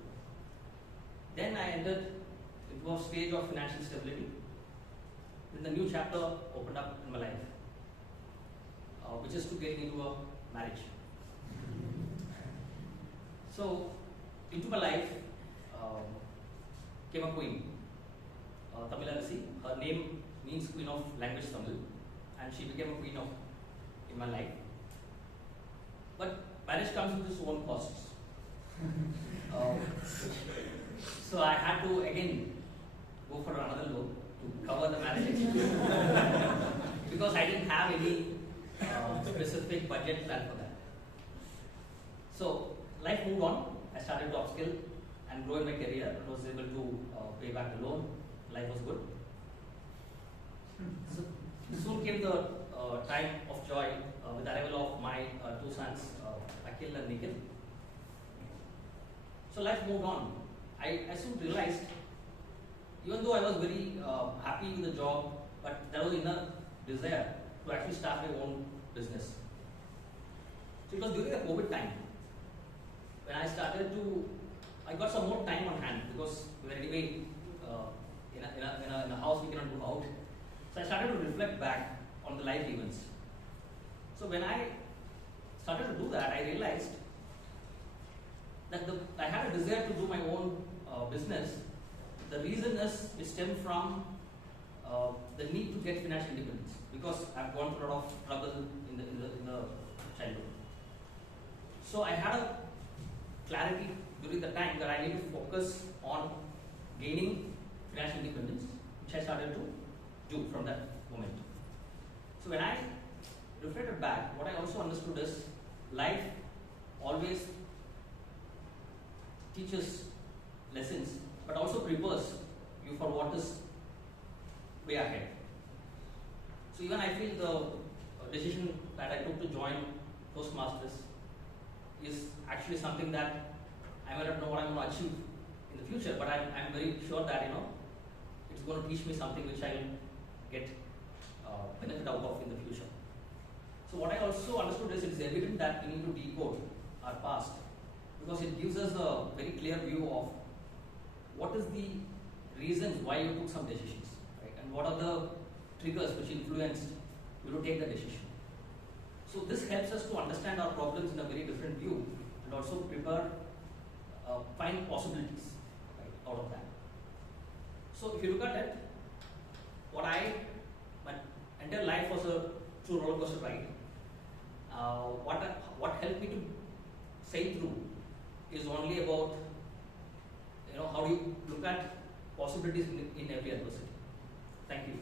Then I entered into a stage of financial stability. Then the new chapter opened up in my life, which is to get into a marriage. So, into my life came a queen, Tamil Arasi. Her name means Queen of Language Tamil, and she became a queen in my life. But marriage comes with its own costs. So I had to again go for another loan to cover the marriage expenses because I didn't have any specific budget plan for that. So life moved on. I started to upskill and grow in my career. I was able to pay back the loan. Life was good. So soon came the time of joy with the arrival of my two sons, Akhil and Nikhil. So life moved on. I soon realized, even though I was very happy with the job, but there was inner desire to actually start my own business. So it was during the COVID time when I got some more time on hand because we were anyway in a house we cannot go out. So I started to reflect back on the life events. So when I started to do that, I realized that I had a desire to do my own business. The reason is it stemmed from the need to get financial independence because I've gone through a lot of trouble in the childhood. So I had a clarity during the time that I need to focus on gaining financial independence, which I started to do from that moment. So when I reflected back, what I also understood is life always teaches lessons, but also prepares you for what is way ahead. So even I feel the decision that I took to join Toastmasters is actually something that I may not know what I'm going to achieve in the future, but I'm very sure that it's going to teach me something which I will get benefit out of in the future. So what I also understood is it is evident that we need to decode our past because it gives us a very clear view of what is the reasons why you took some decisions, right? And what are the triggers which influenced you to take the decision. So this helps us to understand our problems in a very different view and also prepare, find possibilities out of that. So if you look at it, my entire life was a true roller coaster ride. What helped me to sail through is only about how do you look at possibilities in every adversity. Thank you.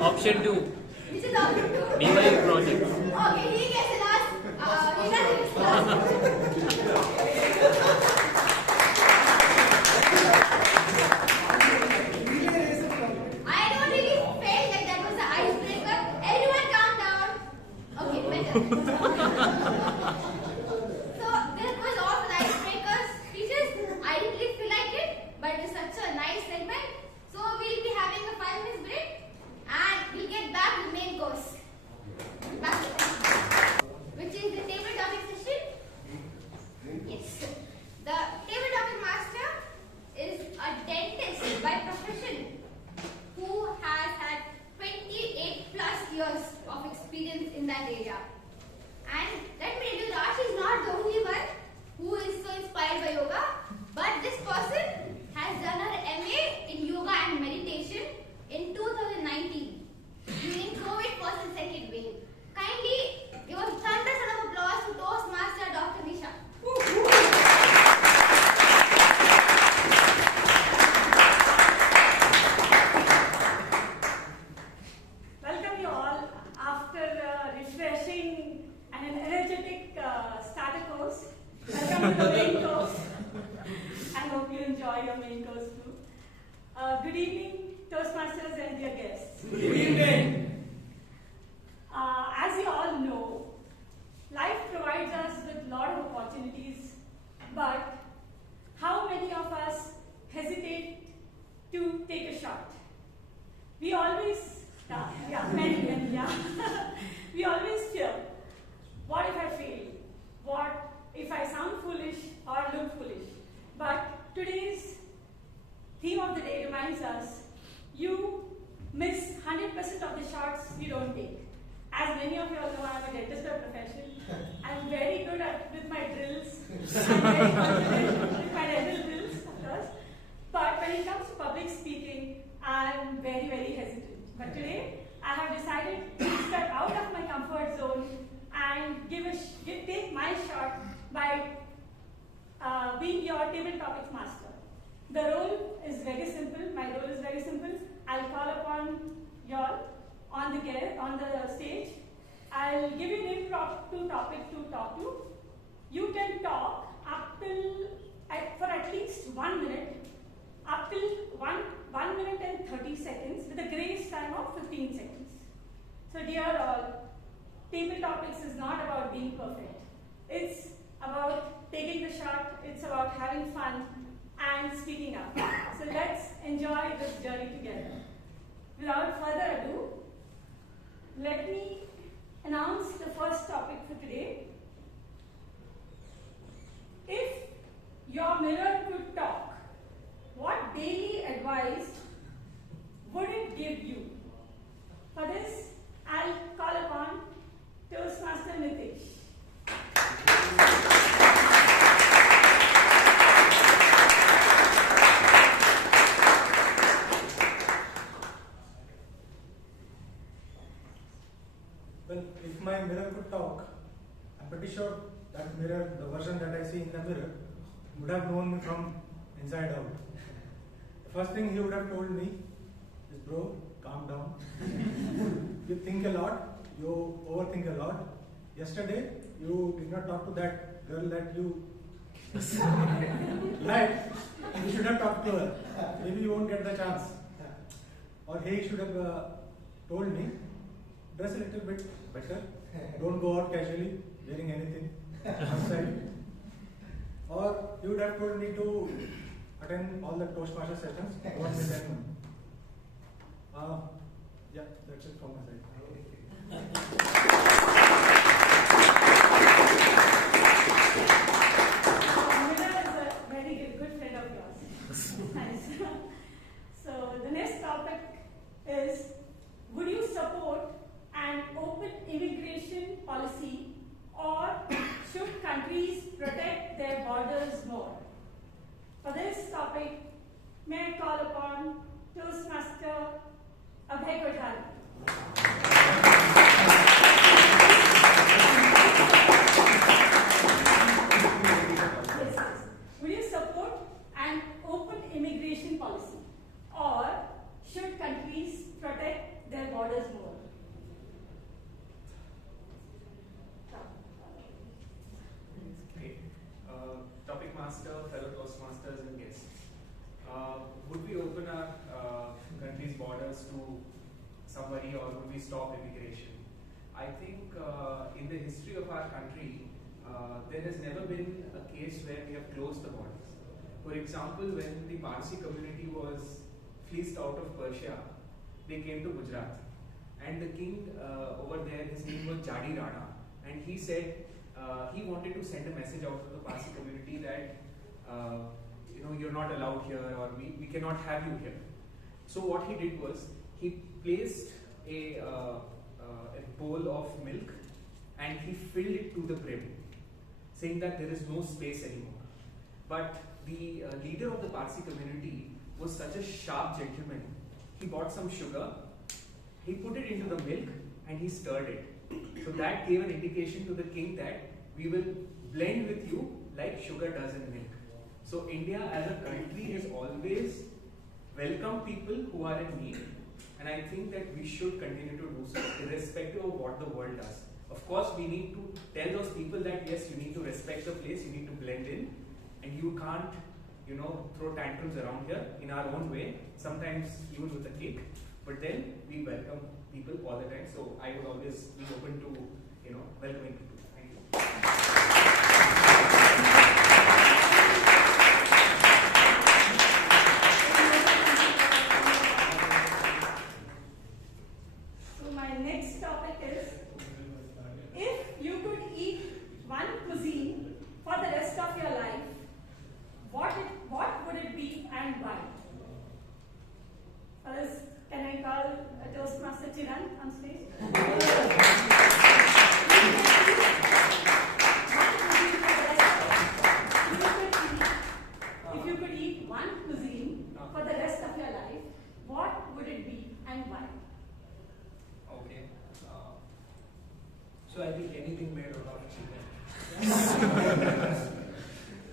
Option 2. Which is option 2? DIY project. Okay, he gets the last. He doesn't last. I don't really feel like that was the icebreaker. Everyone calm down. Okay, better. So this was all for the icebreakers speeches. I didn't really feel like it, but it was such a nice segment. So we'll be having a 5 minutes break. And we'll get back to the main course. Which is the table topic session. Yes. The table topic master is a dentist by profession who has had 28 plus years of experience in that area. Toastmasters and dear guests. Good evening. As you all know, life provides us with a lot of opportunities, but how many of us hesitate to take a shot? We always, many, yeah. We always fear, what if I fail? What if I sound foolish or look foolish? But today's theme of the day reminds us, you miss 100% of the shots you don't take. As many of you all know, I'm a dentist by profession. I'm very good with my drills. I'm very confident with my dental drills, of course. But when it comes to public speaking, I'm very, very hesitant. But today, I have decided to step out of my comfort zone and take my shot by being your table topics master. The role is very simple. My role is very simple. I'll call upon y'all on the stage. I'll give you an impromptu topic to talk to. You can talk for at least 1 minute, up till 1 minute and 30 seconds with a grace time of 15 seconds. So dear all, table topics is not about being perfect. It's about taking the shot, it's about having fun and speaking up. So let's enjoy this journey together. Without further ado, let me announce the first topic for today. If your mirror could talk, what daily advice would it give you? For this, I'll call upon Toastmaster Nitesh. Well, if my mirror could talk, I'm pretty sure that mirror, the version that I see in the mirror, would have known me from inside out. The first thing he would have told me is, bro, calm down. You think a lot, you overthink a lot. Yesterday, you did not talk to that girl that you liked. You should have talked to her. Maybe you won't get the chance. Or he should have told me, dress a little bit better. Don't go out casually, wearing anything outside. Or you would have told me to attend all the Toastmaster sessions. Don't miss anyone. Yeah, that's it from my side. Mehta is a very good friend of yours. Nice. So the next topic is, would you support an open immigration policy, or should countries protect their borders more? For this topic, may I call upon Toastmaster Abhay Kothari. Yes. Would you support an open immigration policy, or should countries protect their borders more? Okay. Topic master, fellow Toastmasters and guests. Would we open our country's borders to somebody, or would we stop immigration? I think in the history of our country, there has never been a case where we have closed the borders. For example, when the Parsi community was fleeced out of Persia, they came to Gujarat. And the king over there, his name was Jadi Rana, and he said he wanted to send a message out to the Parsi community that you're not allowed here, or we cannot have you here. So what he did was, he placed a bowl of milk and he filled it to the brim, saying that there is no space anymore. But the leader of the Parsi community was such a sharp gentleman. He bought some sugar, he put it into the milk and he stirred it. So that gave an indication to the king that we will blend with you like sugar does in milk. So India as a country has always welcomed people who are in need, and I think that we should continue to do so irrespective of what the world does. Of course, we need to tell those people that yes, you need to respect the place, you need to blend in, and you can't throw tantrums around here in our own way, sometimes even with a cake, but then we welcome people all the time. So I would always be open to, welcoming people. Thank you. So my next topic is, if you could eat one cuisine for the rest of your life, what would it be and why? First, can I call Toastmaster Chiranth on stage? If you could eat one cuisine for the rest of your life, what would it be and why? Okay. So I think anything made out of chicken.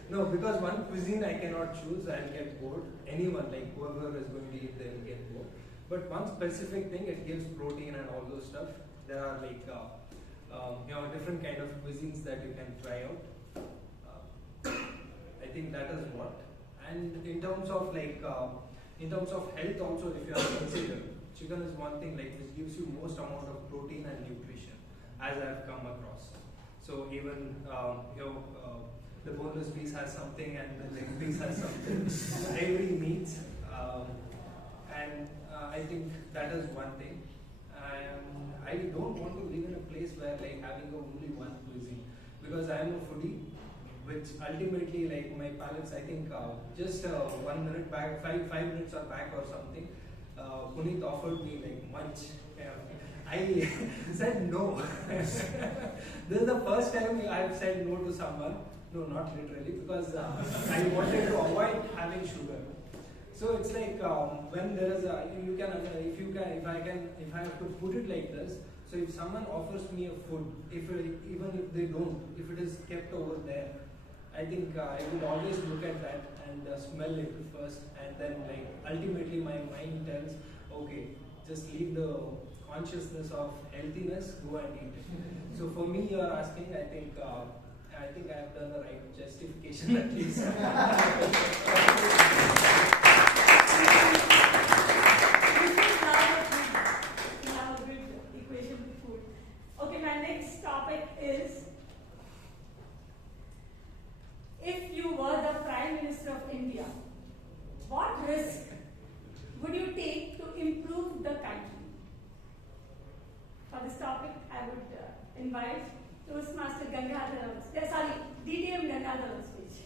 No, because one cuisine I cannot choose, I'll get bored. Anyone, like whoever is going to eat, they will get bored. But one specific thing, it gives protein and all those stuff. There are like, different kind of cuisines that you can try out. I think that is what. And in terms of health also, if you have to consider, chicken is one thing like which gives you most amount of protein and nutrition, as I have come across. So even the boneless piece has something and the leg piece has something. Every meat, and I think that is one thing. I don't want to live in a place where like having only one cuisine, because I am a foodie, which ultimately like my palates. I think just 1 minute back, 5 minutes or back or something, Puneet offered me like munch. I said no. This is the first time I have said no to someone. No, not literally, because I wanted to avoid having sugar. So it's like when there is if I have to put it like this. So if someone offers me a food, even if they don't, if it is kept over there, I think I would always look at that and smell it first, and then like ultimately my mind tells, okay, just leave the consciousness of healthiness, go and eat it. So for me, you are asking, I think I have done the right justification at least. We have a good equation with food. Okay, my next topic is, if you were the Prime Minister of India, what risk would you take to improve the country? For this topic, I would invite Toastmaster Gangaadhar, DTM Gangaadhar on stage.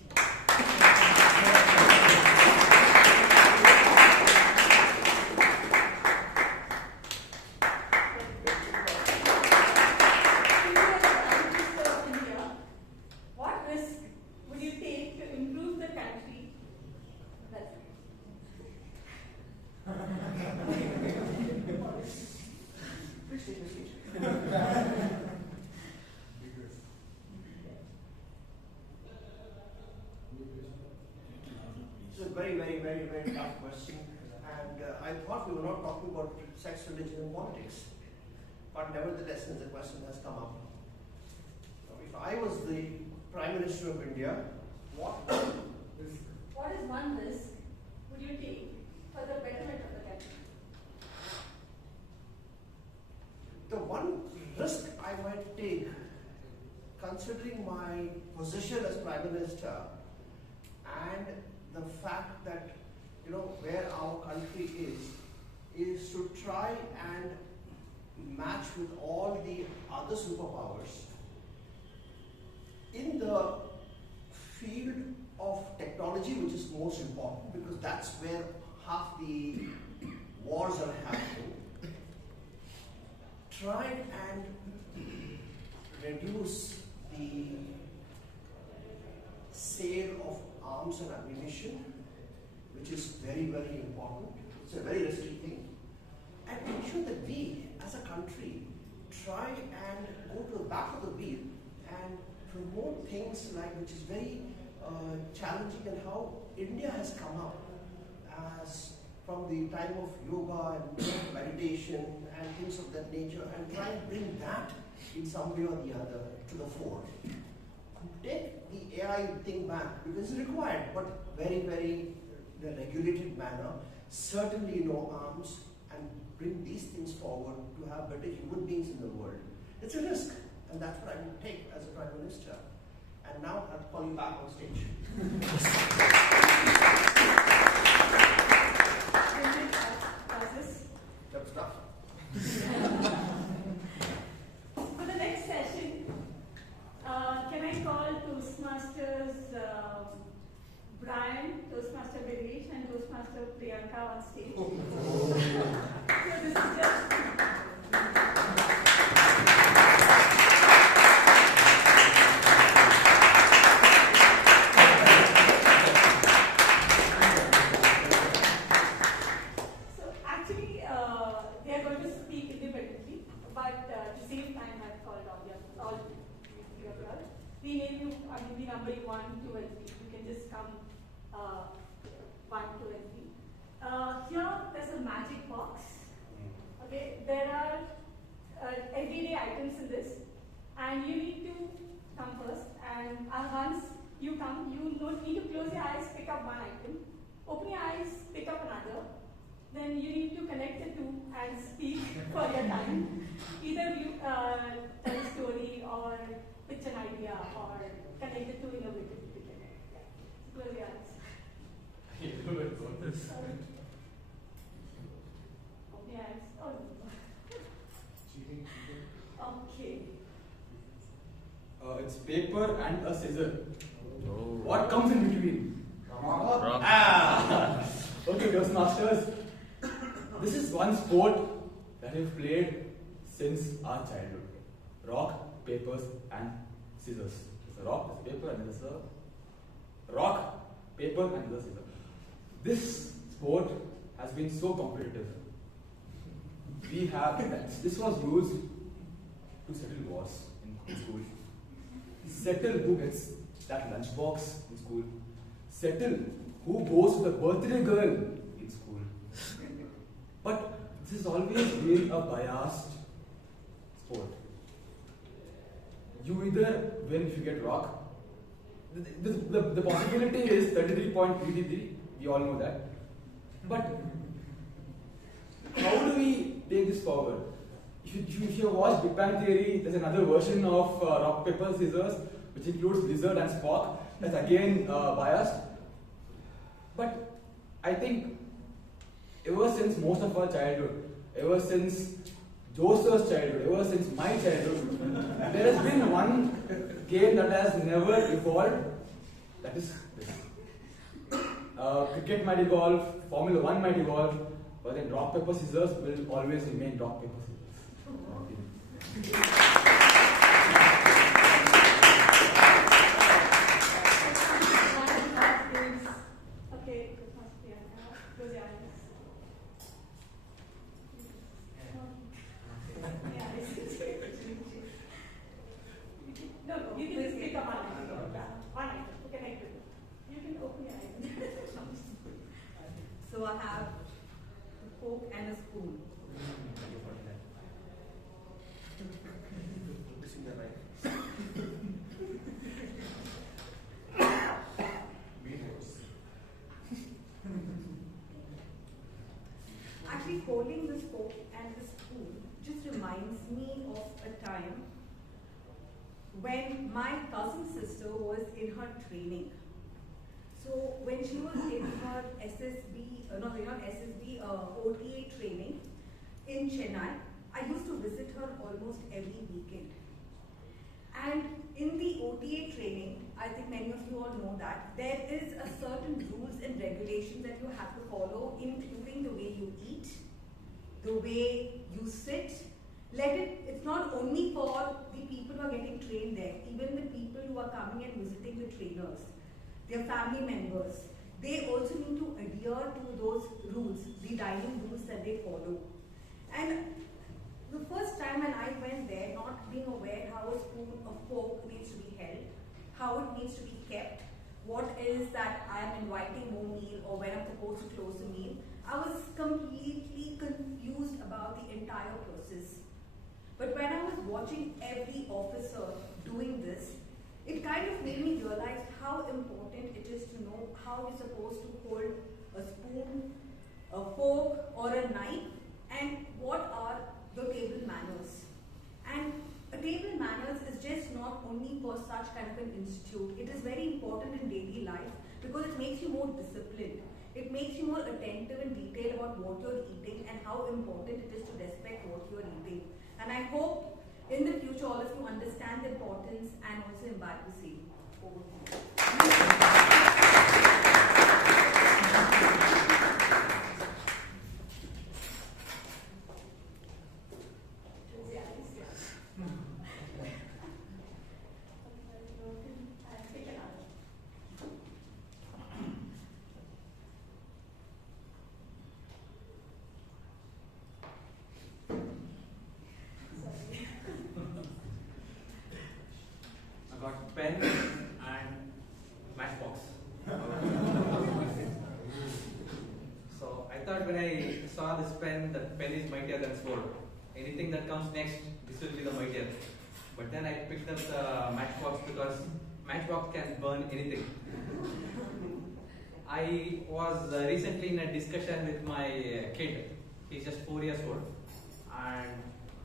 What risk would you take to improve the country? It's a very, very, very, very tough question. And I thought we were not talking about sex, religion, and politics. But nevertheless, since the question has come up, if I was the Prime Minister of India, what is one risk would you take for the betterment of the country? The one risk I might take, considering my position as Prime Minister and the fact that where our country is to try and match with all the other superpowers in the field of technology, which is most important because that's where half the wars are happening. Try and reduce the sale of arms and ammunition, which is very, very important. It's a very risky thing. And ensure that we, as a country, try and go to the back of the wheel and promote things like, which is very challenging, and how India has come up as from the time of yoga and meditation and things of that nature, and try and bring that in some way or the other to the fore. take the AI thing back because it's required, but very, very in a regulated manner, certainly arms and bring these things forward to have better human beings in the world. It's a risk, and that's what I would take as a Prime Minister. And now I'll call you back on stage. That was tough. For the next session, can I call Toastmasters Bryan, Toastmaster Mahesh, and Toastmaster Priyanka on stage? So this is just... the number 1, 2, and 3. You can just come 1, 2, and 3. Here, there's a magic box. Okay, there are everyday items in this, and you need to come first. And once you come, you don't need to close your eyes, pick up one item. Open your eyes, pick up another. Then you need to connect the two and speak for your time. Either you tell a story or pitch an idea or connect the two in a way together. Yeah. Close your eyes. Open your eyes. Oh. Okay. It's paper and a scissor. Oh. What comes in between? Rock. Ah! Okay, Toastmasters. This is one sport that we've played since our childhood. Rock, papers, and scissors. There's a rock, there's a paper, and there's a rock, paper, and there's a scissor. This sport has been so competitive. This was used to settle wars in school. Settle who gets that lunchbox in school. Settle who goes to the birthday girl in school. But this has always been a biased sport. You either win if you get rock. The possibility is 33.33. We all know that. But how do we take this forward? If you watch Big Bang Theory, there's another version of rock, paper, scissors, which includes Lizard and Spock. That's again biased. But I think ever since most of our childhood, ever since Joseph's childhood, ever since my childhood, there has been one game that has never evolved. That is this. Cricket might evolve, Formula 1 might evolve, but then rock, paper, scissors will always remain rock, paper, scissors. Okay, close your eyes. No, you can just pick up one item. Connect it. You can open your eyes. So I have a fork and a spoon. Missing the right. Actually, holding this fork and the spoon just reminds me of a time when my cousin sister was in her training. So when she was in her OTA training in Chennai, I used to visit her almost every weekend. And in the OTA training, I think many of you all know that, there is a certain rules and regulations that you have to follow, including the way you eat, the way you sit. It's not only for the people who are getting trained there, even the people who are coming and visiting the trainers, their family members, they also need to adhere to those rules, the dining rules that they follow. And the first time when I went there, not being aware how a spoon or fork needs to be held, how it needs to be kept, what is that I am inviting more meal or when I'm supposed to close the meal, I was completely confused about the entire process. But when I was watching every officer doing this, it kind of made me realize how important it is to know how you're supposed to hold a spoon, a fork, or a knife, and what are your table manners. And a table manners is just not only for such kind of an institute. It is very important in daily life because it makes you more disciplined. It makes you more attentive and detailed about what you're eating and how important it is to respect what you're eating. And I hope in the future all of you understand the importance and also imbibe the same. Over to you. I got pen and matchbox. So I thought when I saw this pen, that pen is mightier than sword. Anything that comes next, this will be the mightier. But then I picked up the matchbox because matchbox can burn anything. I was recently in a discussion with my kid. He's just 4 years old, and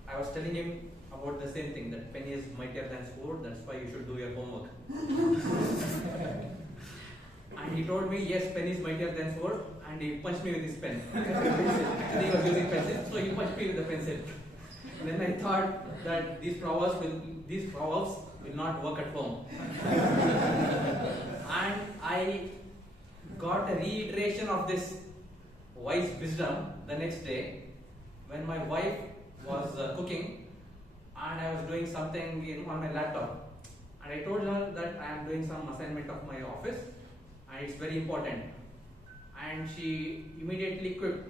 I was telling him about the same thing, that pen is mightier than sword, that's why you should do your homework. And he told me, yes, pen is mightier than sword, and he punched me with his pen. Actually, he was using pencil, so he punched me with the pencil. And then I thought that these proverbs will not work at home. And I got a reiteration of this wise wisdom the next day when my wife was cooking and I was doing something on my laptop. And I told her that I am doing some assignment of my office and it's very important. And she immediately quit,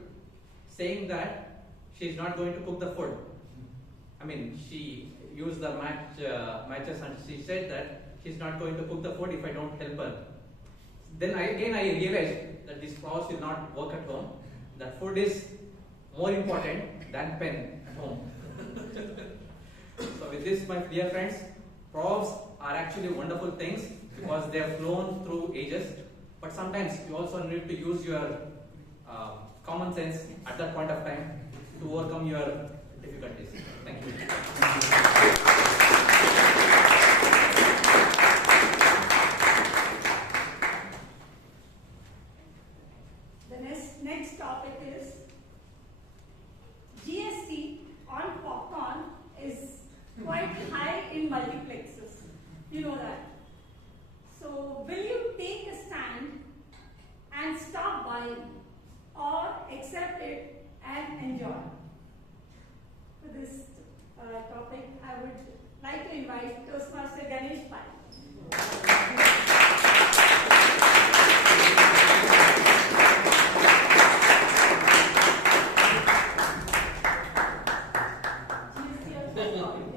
saying that she is not going to cook the food. I mean, she used the matches and she said that she's not going to cook the food if I don't help her. Then I realized that this proverbs will not work at home. That food is more important than pen at home. So with this, my dear friends, proverbs are actually wonderful things because they have flown through ages. But sometimes you also need to use your common sense at that point of time to overcome your difficulties. Thank you. The next topic is GST on popcorn is quite high in multiplexes. You know that. So will you take a stand and stop buying or accept it and enjoy? For this topic, I would like to invite Toastmaster Ganesh Pai.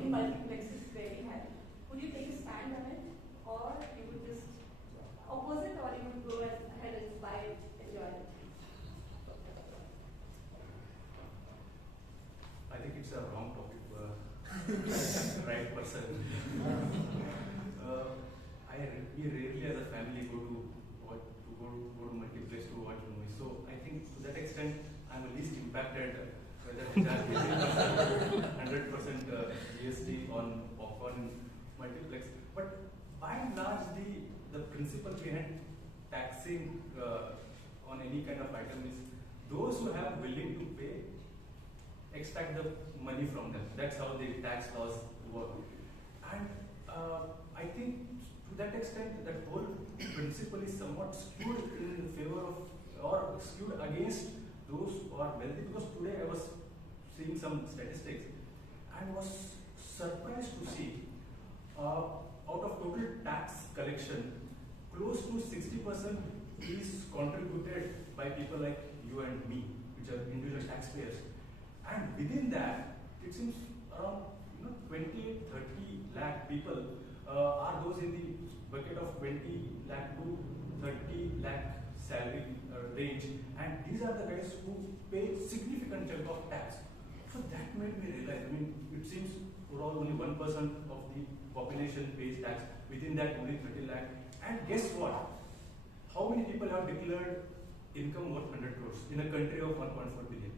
Multiplex is very high. Would you take a stand on it, or you would just oppose it, or you would go ahead and buy it, enjoy it? I think it's a wrong topic for right person. We rarely as a family go to multiplex to watch a movie. So I think to that extent I'm the least impacted whether the charge is 100% GST on popcorn multiplex. But by and large the principle behind taxing on any kind of item is those who have willing to pay extract the money from them. That's how the tax laws work. And I think to that extent that whole principle is somewhat skewed in favor of or skewed against those who are wealthy, because today I was seeing some statistics and was surprised to see out of total tax collection, close to 60% is contributed by people like you and me, which are individual taxpayers. And within that, it seems around 28, 30 lakh people are those in the bucket of 20 lakh to 30 lakh salary range. And these are the guys who pay significant chunk of tax. So that made me realize, I mean, it seems overall only 1% of the population pays tax. within that only 30 lakh. And guess what? How many people have declared income worth 100 crores in a country of 1.4 billion?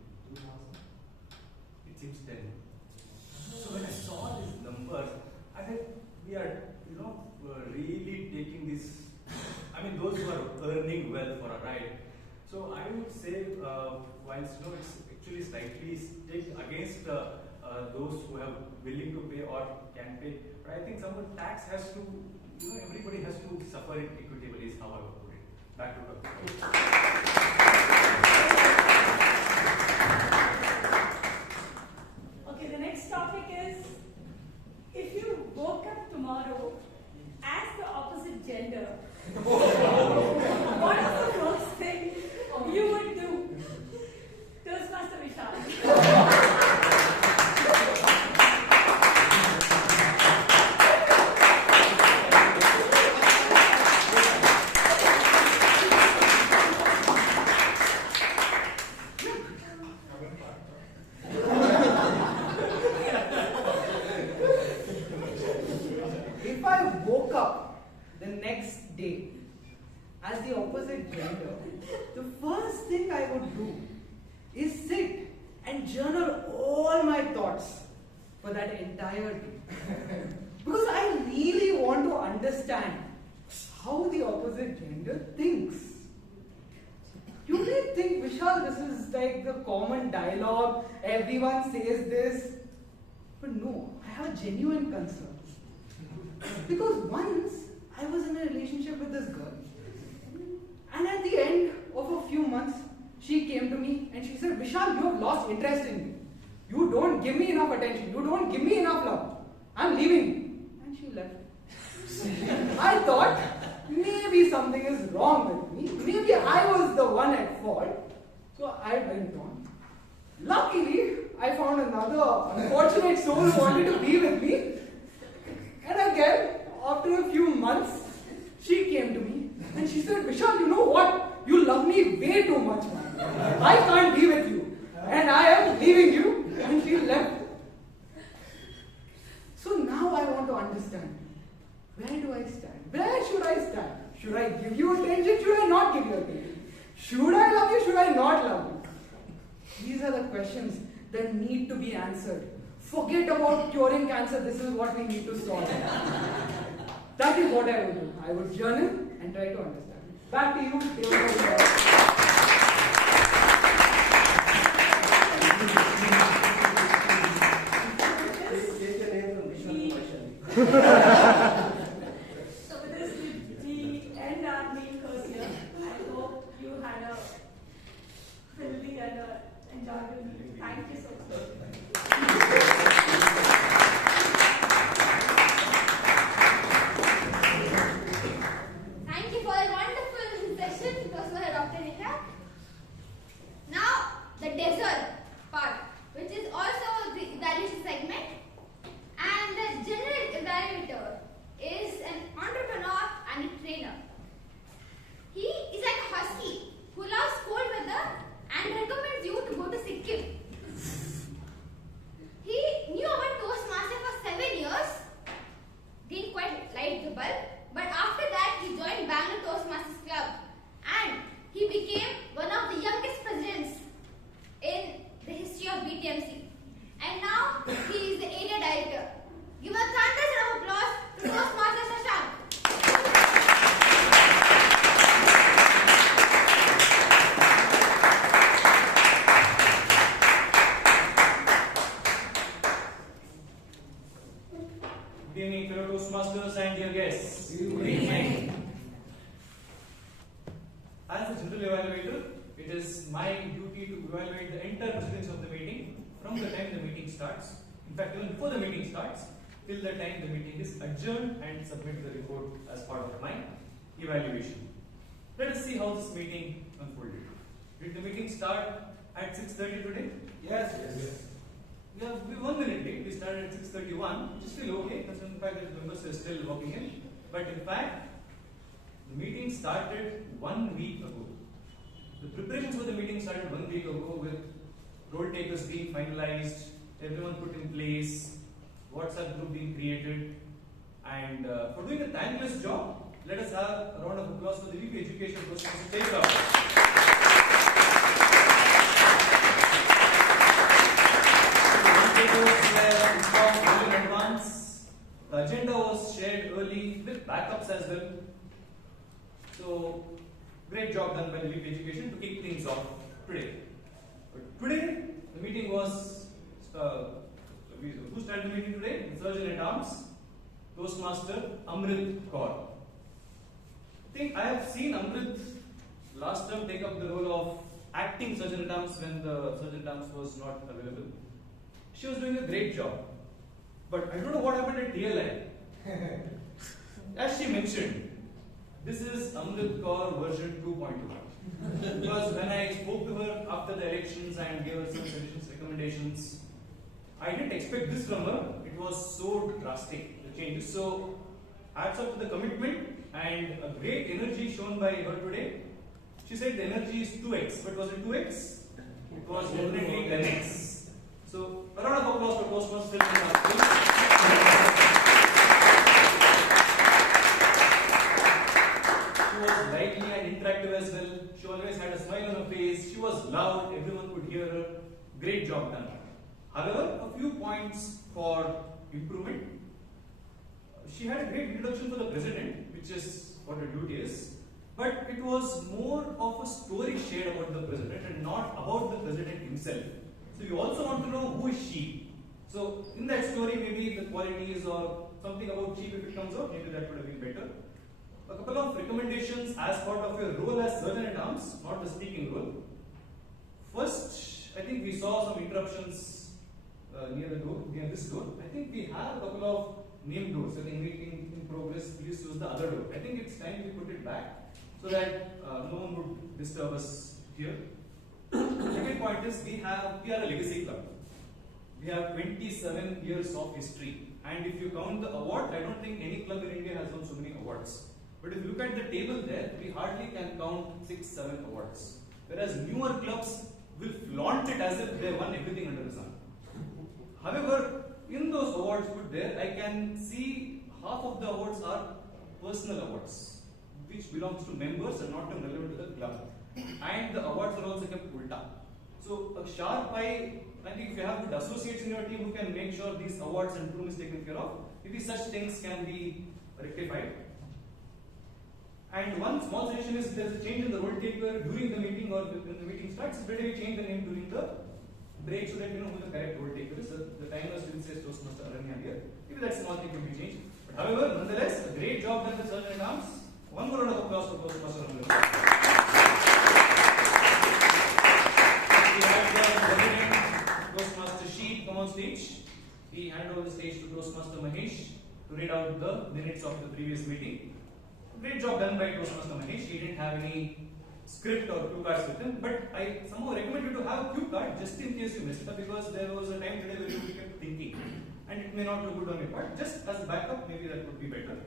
It seems 10. So when I saw these numbers, I said, we are, really taking this, those who are earning well for a ride. So I would say, whilst, it's actually slightly stick against those who have willing to pay or can pay, but I think some of the tax has to, everybody has to suffer it equitably is how I would put it. Back to Dr. Okay, the next topic is, if you woke up tomorrow as the opposite gender, what is the first thing you would do? Toastmaster Vishal. If I woke up the next day as the opposite gender, the first thing I would do is sit and journal all my thoughts for that entire day. Because I really want to understand how the opposite gender thinks. You may think, Vishal, this is like the common dialogue, everyone says this. But no, I have a genuine concern. Because once I was in a relationship with this girl, and at the end of a few months, she came to me and she said, Vishal, you have lost interest in me. You don't give me enough attention. You don't give me enough love. I'm leaving. And she left. I thought maybe something is wrong with me. Maybe I was the one at fault. So I went on. Luckily, I found another unfortunate soul who wanted to be with me. And again, after a few months, she came to me and she said, Vishal, you know what? You love me way too much, man. I can't be with you. And I am leaving you. And she left. So now I want to understand, where do I stand? Where should I stand? Should I give you attention? Should I not give you attention? Should I love you? Should I not love you? These are the questions that need to be answered. Forget about curing cancer. This is what we need to solve. That is what I would do. I would journal and try to understand. Back to you. Take your name from Vishal question. So with this, we end our main course here. I hope you had a filthy and enjoyable meeting. Thank you so much. Thank you for a wonderful session. It was by Dr. Nisha. Now, the dessert part, which is also the evaluation segment. And the general evaluator is an entrepreneur and a trainer. He is like a husky who loves cold weather and recommends you to go to Sikkim. He knew about Toastmaster for 7 years, didn't quite light the bulb, but after that he joined Bangalore Toastmasters Club and he became one of the youngest presidents in the history of BTMC. And now he is the area director. Give a thunderous round of applause to Toastmaster Shashank. Good evening, fellow Toastmasters and dear guests. Good evening. As a general evaluator, it is my duty to evaluate the entire proceedings of the meeting from the time the meeting starts. In fact, even before the meeting starts, till the time the meeting is adjourned and submit the report as part of my evaluation. Let us see how this meeting unfolded. Did the meeting start at 6:30 today? Yes. We are 1 minute late. We started at 6:31, which is still okay, because in fact the members are still walking in. But in fact, the meeting started 1 week ago. The preparations for the meeting started 1 week ago with role takers being finalized, everyone put in place, WhatsApp group being created, And for doing a thankless job, let us have a round of applause for the VP Education person to take it up. Were informed well in advance. The agenda was shared early with backups as well. So, great job done by the VP Education to kick things off today. But today, the meeting was, who started the meeting today? The Surgeon at Arms, Toastmaster Amrit Kaur. I think I have seen Amrit last term take up the role of acting Surgeon at Arms when the Surgeon at Arms was not available. She was doing a great job. But I don't know what happened at TLI. As she mentioned, this is Amrit Kaur version 2.2. Because when I spoke to her after the elections and gave her some suggestions, recommendations, I didn't expect this from her. It was so drastic, the changes. So, hats off to the commitment and a great energy shown by her today. She said the energy is 2x, but was it 2x? It was definitely 10x. So, a round of applause for Toastmasters. She was lively and interactive as well. She always had a smile on her face. She was loud. Everyone could hear her. Great job done. However, a few points for improvement. She had a great introduction for the president, which is what her duty is. But it was more of a story shared about the president and not about the president himself. So you also want to know who is Sheeb. So in that story, maybe the qualities or something about Sheeb, if it comes out, maybe that would have been better. A couple of recommendations as part of your role as Surgeon at Arms, not the speaking role. First, I think we saw some interruptions near the door, near this door. I think we have a couple of named doors. I think meeting in progress, please use the other door. I think it's time we put it back so that no one would disturb us here. Second point is we are a legacy club. We have 27 years of history. And if you count the awards, I don't think any club in India has won so many awards. But if you look at the table there, we hardly can count 6-7 awards. Whereas newer clubs will flaunt it as if they won everything under the sun. However, in those awards put there, I can see half of the awards are personal awards, which belongs to members and not relevant to the club. And the awards are also kept ulta. So a sharp eye, I think if you have good associates in your team who can make sure these awards and room is taken care of, maybe such things can be rectified. And one small suggestion is if there is a change in the role taker during the meeting or when the meeting starts, it's better we change the name during the break so that you know who the correct role taker is. The timer still says Toastmaster Aranya here. Maybe that small thing can be changed. But however, nonetheless, a great job done with Surgeon at Arms. One more round of applause for Toastmaster Aranya. We have the President, Toastmaster Sheeb, come on stage. He handed over the stage to Toastmaster Mahesh to read out the minutes of the previous meeting. Great job done by Toastmaster Mahesh. He didn't have any script or cue cards with him, but I somehow recommend you to have cue card just in case you missed it, because there was a time today where you kept thinking and it may not look good on your part. Just as a backup, maybe that would be better.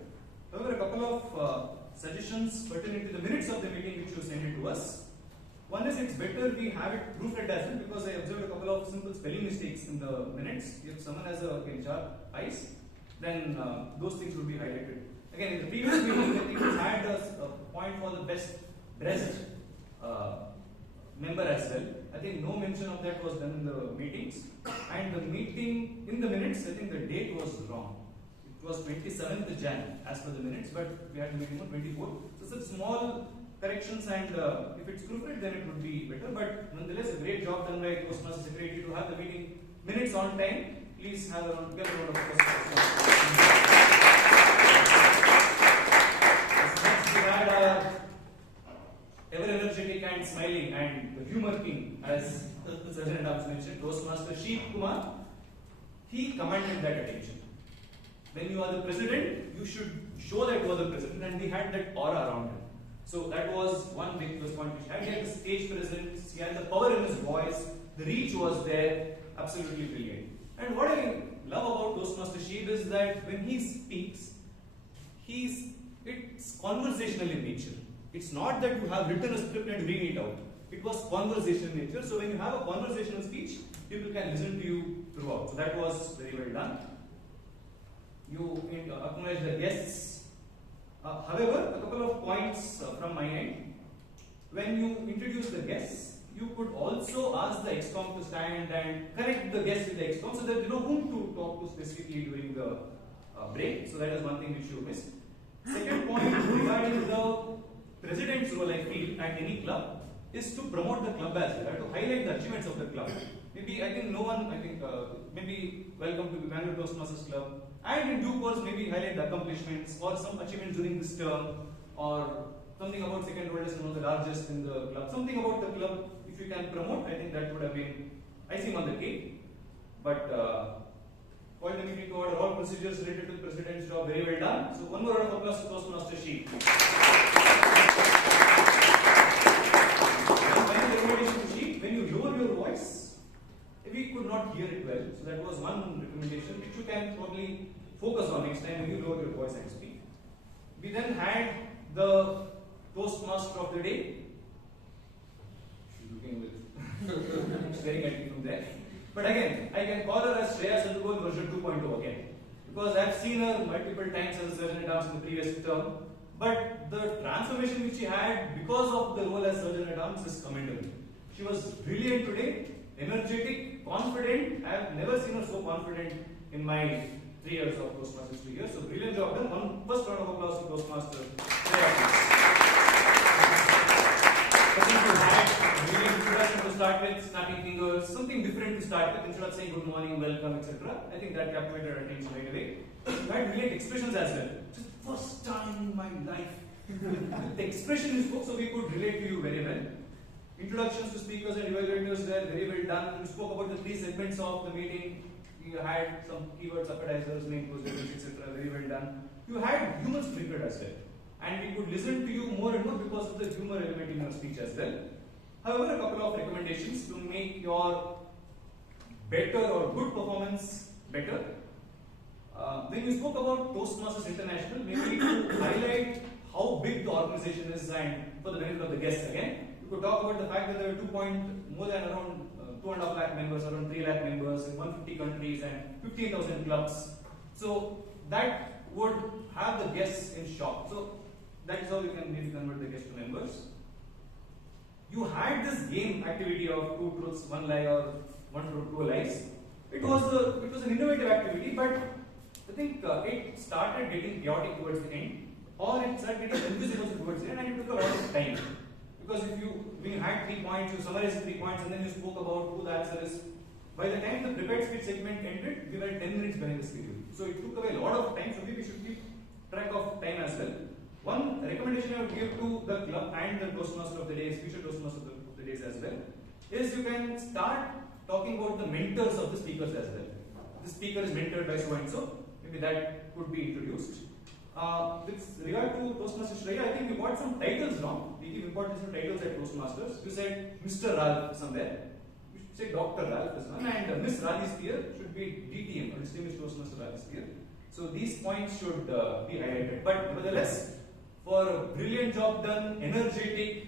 However, a couple of suggestions pertaining to the minutes of the meeting which you sent it to us. One is it's better we have it proofread as well, because I observed a couple of simple spelling mistakes in the minutes. If someone has a sharp eyes, then those things would be highlighted. Again, in the previous meeting, I think we had a point for the best dressed member as well. I think no mention of that was done in the meetings. And the meeting, in the minutes, I think the date was wrong. It was 27th Jan as per the minutes, but we had the meeting on 24th. So some small corrections, and if it's proofread, then it would be better. But nonetheless, a great job done by Toastmaster Secretary to have the meeting minutes on time. Please have a round of applause. We had ever energetic and smiling and the humor king, as the Surgeon at Arms mentioned, Toastmaster Sheeb Kumar. He commanded that attention. When you are the president, you should show that you are the president, and he had that aura around him. So that was one big plus point which had. He had the stage presence, he had the power in his voice, the reach was there, absolutely brilliant. And what I love about Toastmaster Sheeb is that when he speaks, it's conversational in nature. It's not that you have written a script and reading it out. It was conversational in nature. So when you have a conversational speech, people can listen to you throughout. So that was very well done. you acknowledge the guests. However, a couple of points from my end. When you introduce the guests, you could also ask the excom to stand and connect the guests with the excom so that you know whom to talk to specifically during the break. So that is one thing which you missed. Second point regarding the president's role, I feel, at any club is to promote the club as well, to highlight the achievements of the club. Maybe I think maybe welcome to the Bangalore Toastmasters Club, and in due course maybe highlight the accomplishments or some achievements during this term, or something about second oldest and one of the largest in the club. Something about the club, if you can promote, I think that would have been icing on the cake. But call the meeting to order. All procedures related to the president's job very well done. So one more round of applause to Toastmaster Sheeb. When you lower your voice, we could not hear it well. So that was one recommendation which you can probably focus on next time when you lower your voice and speak. We then had the Toastmaster of the day. She's looking with staring at me from there. But again, I can call her as Shreya Sadugol version 2.0 again. Because I've seen her multiple times as a Surgeon-at-Arms in the previous term. But the transformation which she had because of the role as Surgeon-at-Arms is commendable. She was brilliant today, energetic, confident. I have never seen her so confident in my 3 years of Toastmasters 3 years. So brilliant job done. One first round of applause to Toastmaster. I think you had brilliant introduction to start with, snapping fingers, something different to start with instead of saying good morning, welcome, etc. I think that captivated our attention right away. You had brilliant expressions as well. Just first time in my life. The expression you spoke, so we could relate to you very well. Introductions to speakers and evaluators were very well done. You spoke about the 3 segments of the meeting. You had some keywords, appetizers, main course, etc. Very well done. You had humor sprinkled as well. And we could listen to you more and more because of the humor element in your speech as well. However, a couple of recommendations to make your better or good performance better. When you spoke about Toastmasters International, maybe to highlight how big the organization is and for the benefit of the guests again, you could talk about the fact that there were more than around 2.5 lakh members, around 3 lakh members in 150 countries and 15,000 clubs. So that would have the guests in shock. So that is how you can maybe convert the guests to members. You had this game activity of 2 truths, 1 lie, or 2 lies. It was an innovative activity, but I think it started getting chaotic towards the end, or it started getting invisible towards the end, and it took a lot of time. Because when you had 3 points, you summarized 3 points, and then you spoke about who the answer is. By the time the prepared speech segment ended, we were 10 minutes behind the schedule. So it took away a lot of time, so maybe we should keep track of time as well. One recommendation I would give to the club and the Toastmaster of the Days, future Toastmaster of the Days as well, is you can start talking about the mentors of the speakers as well. The speaker is mentored by so and so, maybe that could be introduced. With regard to Toastmaster Shreya, I think you got some titles wrong. We give importance to titles at Toastmasters. You said Mr. Ralph somewhere. You should say Dr. Ralph is one, and Miss Raleigh Spear should be DTM, or Distinguished Toastmaster Raleigh Spear. So these points should be highlighted. But nevertheless, for a brilliant job done, energetic,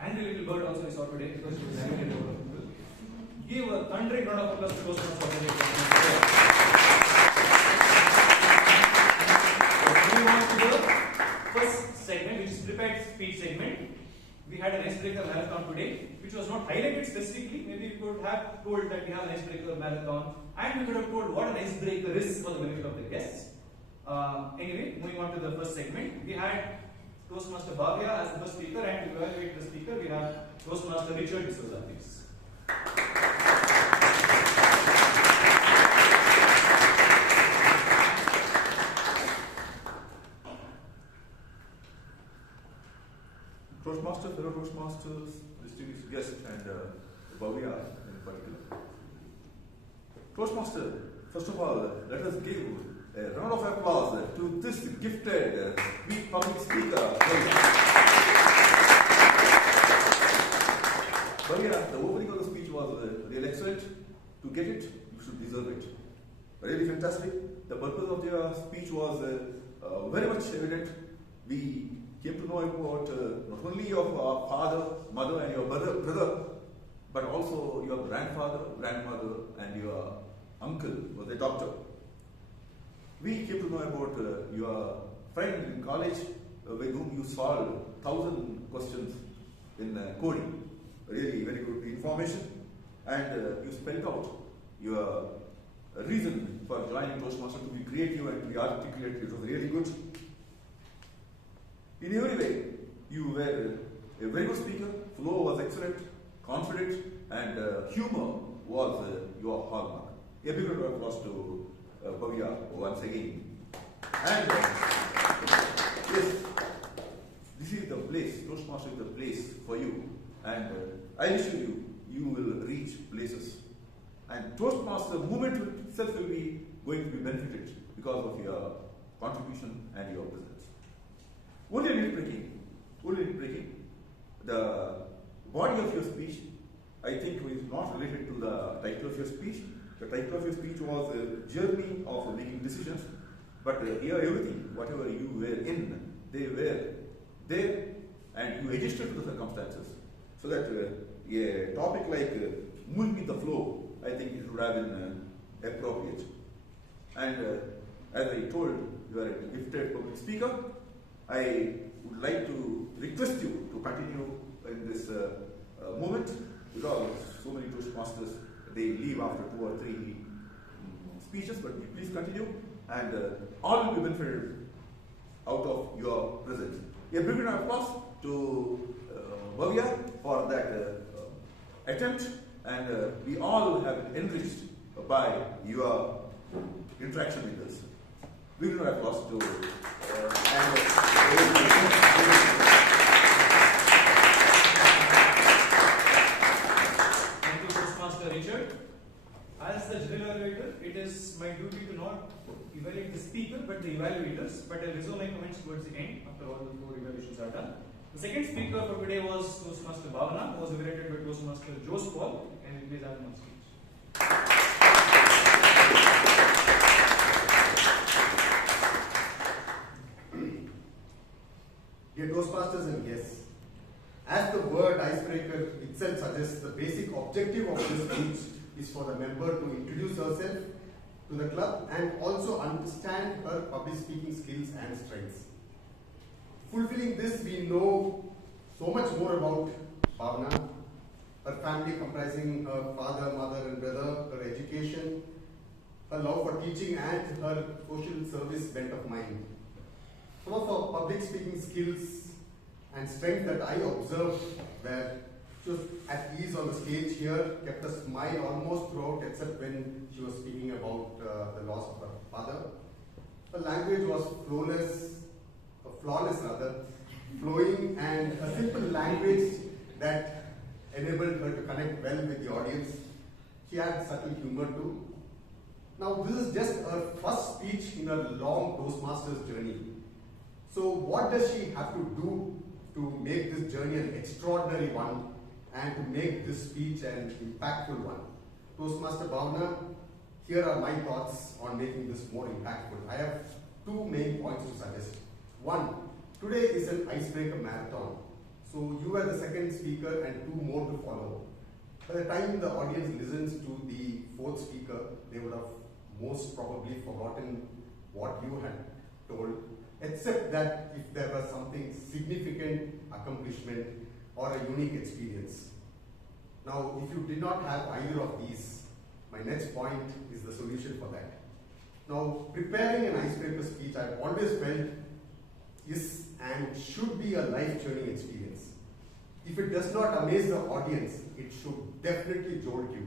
and the little bird also I saw today because she was animated over people. Give a thundering round of applause to Toastmasters of the Day. Moving on to the first segment, which is prepared speech segment. We had an icebreaker marathon today, which was not highlighted specifically. Maybe we could have told that we have an icebreaker marathon, and we could have told what an icebreaker is for the benefit of the guests. Anyway, moving on to the first segment, we had Toastmaster Bhavya as the first speaker, and to evaluate the speaker, we have Toastmaster Richard D'Souza, please. Toastmasters, fellow Toastmasters, distinguished guests, and Bhavya in particular. Toastmaster, first of all, let us give a round of applause to this gifted public speaker. Bhavya, the opening of the speech was really excellent. To get it, you should deserve it. Really fantastic. The purpose of your speech was very much evident. We came to know about not only your father, mother, and your brother, but also your grandfather, grandmother, and your uncle was a doctor. we came to know about your friend in college with whom you solved 1,000 questions in coding. Really very good information. And you spelled out your reason for joining Toastmasters to be creative and to be articulate. It was really good. In every way, you were a very good speaker. Flow was excellent, confident, and humor was your hallmark. A big round of applause to Bhavya once again. And yes, this is the place, Toastmaster is the place for you. And I assure you, you will reach places. And Toastmaster movement itself will be going to be benefited because of your contribution and your presence. Only breaking. The body of your speech, I think, is not related to the title of your speech. The title of your speech was a journey of making decisions. But here, everything, whatever you were in, they were there, and you adjusted to the circumstances. So that a topic like moving with the flow, I think it would have been appropriate. And as I told, you are a gifted public speaker. I would like to request you to continue in this moment, because so many Toastmasters, they leave after 2 or 3 speeches, but please continue, and all will be benefited out of your presence. A big round of applause to Bhavya for that attempt, and we all have been enriched by your interaction with us. Big round of applause to Thank you, Toastmaster Richard. As the general evaluator, it is my duty to not evaluate the speaker but the evaluators, but I'll reserve my comments towards the end after all the 4 evaluations are done. The second speaker for today was Toastmaster Bhavana, who was evaluated by Toastmaster Josh Paul, and please have him on stage. Dear Toastmasters and guests, as the word icebreaker itself suggests, the basic objective of this speech is for the member to introduce herself to the club and also understand her public speaking skills and strengths. Fulfilling this, we know so much more about Bhavana, her family comprising her father, mother and brother, her education, her love for teaching and her social service bent of mind. Some of her public speaking skills and strength that I observed were she was at ease on the stage here, kept a smile almost throughout except when she was speaking about the loss of her father. Her language was flawless rather, flowing, and a simple language that enabled her to connect well with the audience. She had subtle humor too. Now this is just her first speech in her long Toastmasters journey. So what does she have to do to make this journey an extraordinary one and to make this speech an impactful one? Toastmaster Bhavana, here are my thoughts on making this more impactful. I have 2 main points to suggest. One, today is an icebreaker marathon. So you are the second speaker and 2 more to follow. By the time the audience listens to the 4th speaker, they would have most probably forgotten what you had told, except that if there was something significant accomplishment or a unique experience. Now, if you did not have either of these, my next point is the solution for that. Now, preparing an icebreaker speech, I've always felt is and should be a life-changing experience. If it does not amaze the audience, it should definitely jolt you.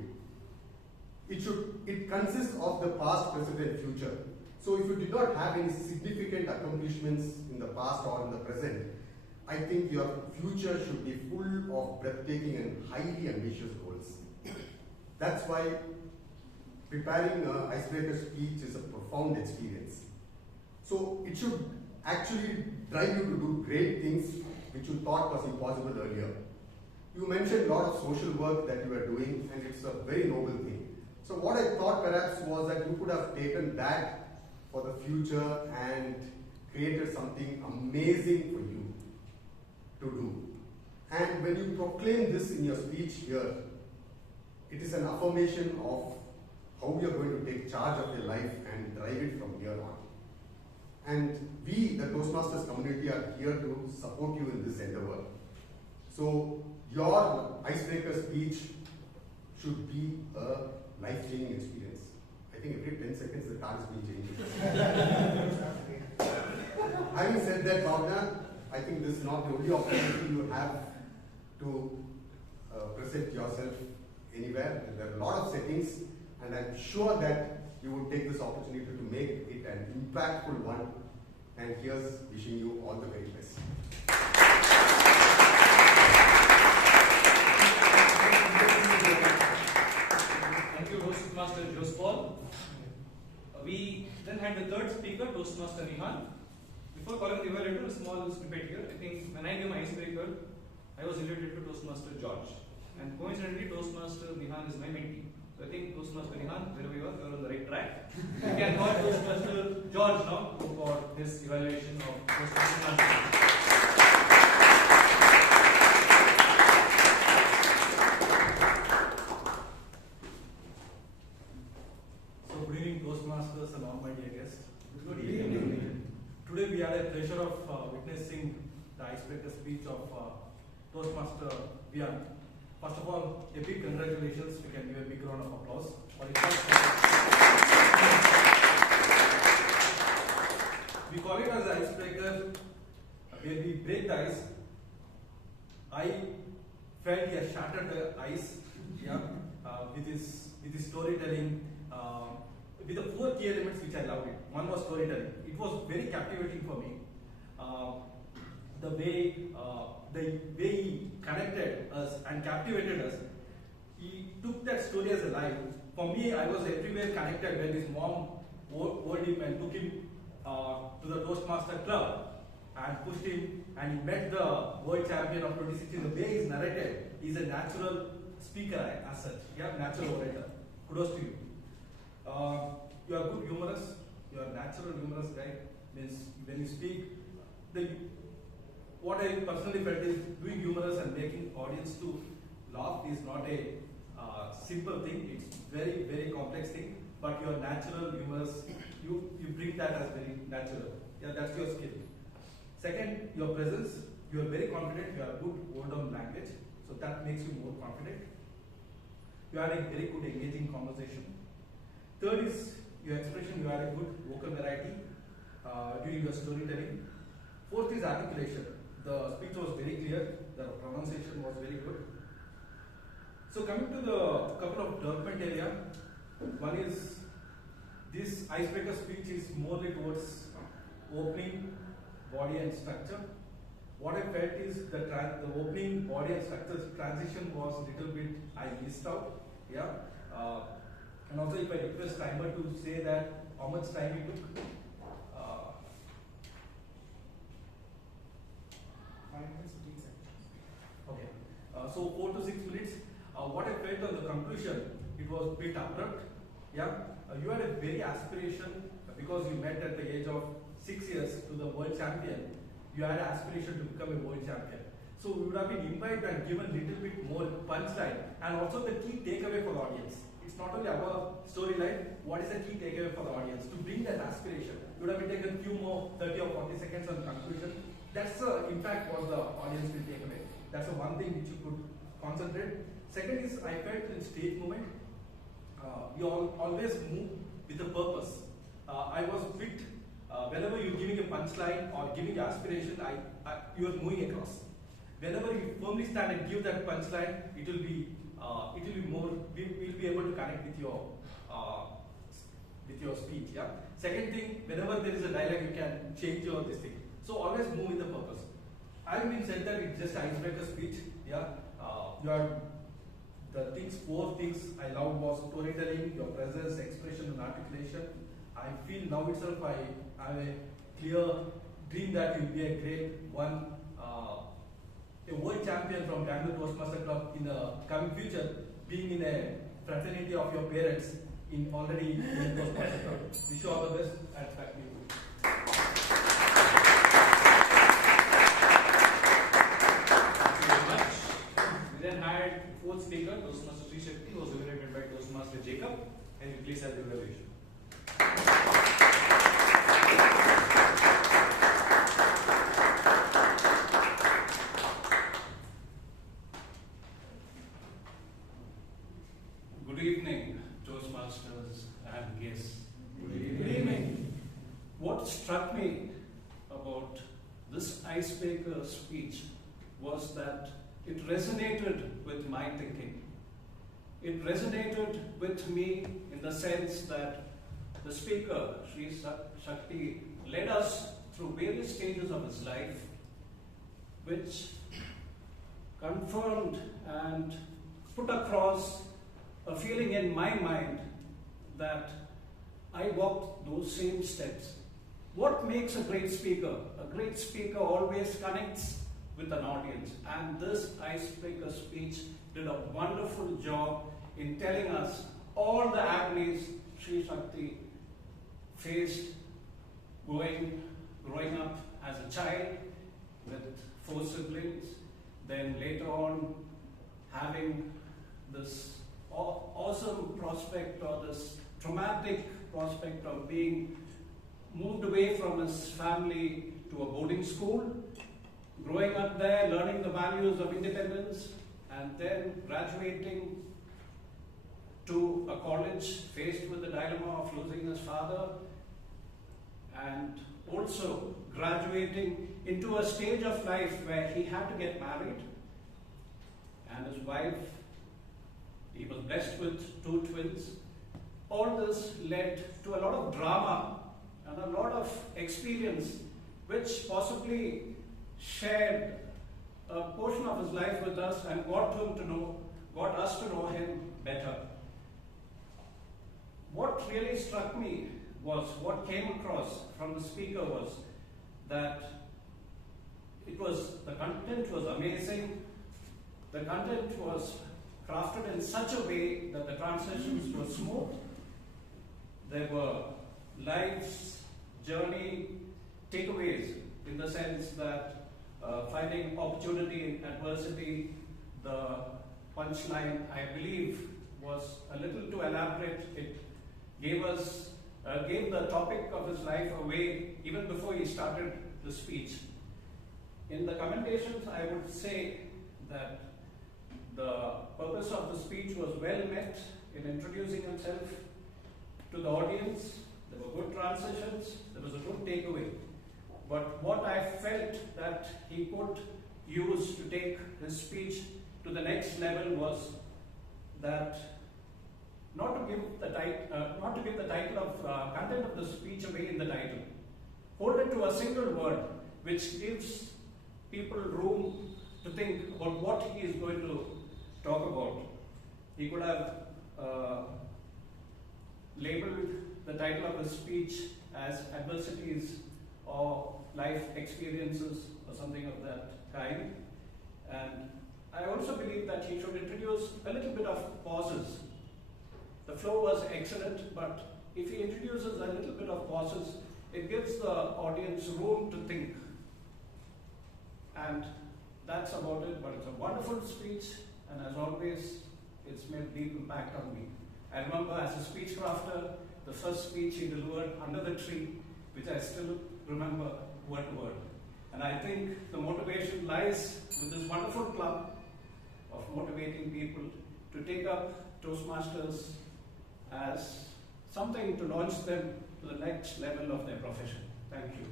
It consists of the past, present and future. So if you did not have any significant accomplishments in the past or in the present, I think your future should be full of breathtaking and highly ambitious goals. That's why preparing an icebreaker speech is a profound experience. So it should actually drive you to do great things which you thought was impossible earlier. You mentioned a lot of social work that you are doing, and it's a very noble thing. So what I thought perhaps was that you could have taken that for the future and created something amazing for you to do. And when you proclaim this in your speech here, it is an affirmation of how you are going to take charge of your life and drive it from here on. And we, the Toastmasters community, are here to support you in this endeavor. So your icebreaker speech should be a life-changing experience. I think every 10 seconds the card is being changed. Having said that, Bhavana, I think this is not the only opportunity you have to present yourself anywhere. There are a lot of settings, and I'm sure that you would take this opportunity to make it an impactful one. And here's wishing you all the very best. Thank you, Toastmaster Jose Paul. We then had the third speaker, Toastmaster Nihaan. Before calling the evaluator, a small snippet here. I think when I gave my icebreaker, I was related to Toastmaster George. And coincidentally, Toastmaster Nihaan is my mentee. So I think Toastmaster Nihaan, wherever you are, you're on the right track. We can call Toastmaster George now for his evaluation of Toastmaster Nihaan. So good evening, Toastmasters and all my dear guests. Good evening. Today we had a pleasure of witnessing the icebreaker speech of Toastmaster Bryan. First of all, a big congratulations. We can give a big round of applause for it. We call it as icebreaker, where we break the ice. I felt he has shattered the ice, with his storytelling, with the 4 key elements which I loved it. One was storytelling. It was very captivating for me. The way he connected us and captivated us. He took that story as a life. For me, I was everywhere connected when his mom hold him and took him to the Toastmaster Club and pushed him, and he met the world champion of 2016. The way he's narrated, he's a natural speaker as such. Natural orator. Kudos to you. You are good humorous. You are natural humorous guy. Means when you speak, what I personally felt is doing humorous and making audience to laugh is not a simple thing. It's very, very complex thing. But you are natural, humorous. You bring that as very natural. That's your skill. Second, your presence. You are very confident. You have good word-on language, so that makes you more confident. You had a very good engaging conversation. Third is your expression. You had a good vocal variety during your storytelling. Fourth is articulation. The speech was very clear. The pronunciation was very good. So coming to the couple of development area, one is this icebreaker speech is more towards opening, body and structure. What I felt is the opening, body and structure transition was a little bit I missed out. And also if I request timer to say that how much time it took. 5 minutes, 15 seconds. Okay. So 4 to 6 minutes. What I felt on the conclusion, it was a bit abrupt. You had a very aspiration because you met at the age of 6 years to the world champion. You had an aspiration to become a world champion. So we would have been invited and given a little bit more punchline and also the key takeaway for the audience. It's not only our storyline, what is the key takeaway for the audience? To bring that aspiration, you would have been taken a few more 30 or 40 seconds on the conclusion. That's the impact what the audience will take away. That's the one thing which you could concentrate. Second is I felt in stage movement, we always move with a purpose. I was bit, whenever you're giving a punchline or giving aspiration, you are moving across. Whenever you firmly stand and give that punchline, it will be more. We'll be able to connect with your speech. Second thing, whenever there is a dialogue, you can change your this thing. So always move with the purpose. I've been said that it's just icebreaker speech. You are the things, 4 things I loved was storytelling, your presence, expression, and articulation. I feel now itself I have a clear dream that you'll be a great one. A world champion from Bangalore Toastmasters Club in the coming future, being in a fraternity of your parents already in Toastmasters Club. Wish you all the best and back to you. Thank you very much. We then had 4th speaker, Toastmaster SriSakthi, who was evaluated by Toastmaster Jacob, and we please have the evaluation. yes. Good evening. What struck me about this icebreaker speech was that it resonated with my thinking. It resonated with me in the sense that the speaker, SriSakthi, led us through various stages of his life, which confirmed and put across a feeling in my mind that I walked those same steps. What makes a great speaker? A great speaker always connects with an audience, and this icebreaker speech did a wonderful job in telling us all the agonies SriSakthi faced growing up as a child with 4 siblings, then later on having this awesome prospect or this traumatic prospect of being moved away from his family to a boarding school, growing up there, learning the values of independence, and then graduating to a college faced with the dilemma of losing his father, and also graduating into a stage of life where he had to get married, and his wife, he was blessed with 2 twins. All this led to a lot of drama and a lot of experience, which possibly shared a portion of his life with us and got us to know him better. What really struck me was, what came across from the speaker was that the content was amazing, the content was crafted in such a way that the transitions were smooth. There were life's journey takeaways in the sense that finding opportunity in adversity, the punchline, I believe, was a little too elaborate. It gave the topic of his life away even before he started the speech. In the commentations, I would say that the purpose of the speech was well met in introducing himself to the audience. There were good transitions, there was a good takeaway. But what I felt that he could use to take his speech to the next level was that not to give the title of content of the speech away in the title. Hold it to a single word, which gives people room to think about what he is going to talk about. He could have labeled the title of his speech as adversities or life experiences or something of that kind. And I also believe that he should introduce a little bit of pauses. The flow was excellent, but if he introduces a little bit of pauses, it gives the audience room to think. And that's about it, but it's a wonderful speech, and as always, it's made deep impact on me. I remember as a speech crafter, the first speech he delivered under the tree, which I still remember word to word. And I think the motivation lies with this wonderful club of motivating people to take up Toastmasters as something to launch them to the next level of their profession. Thank you.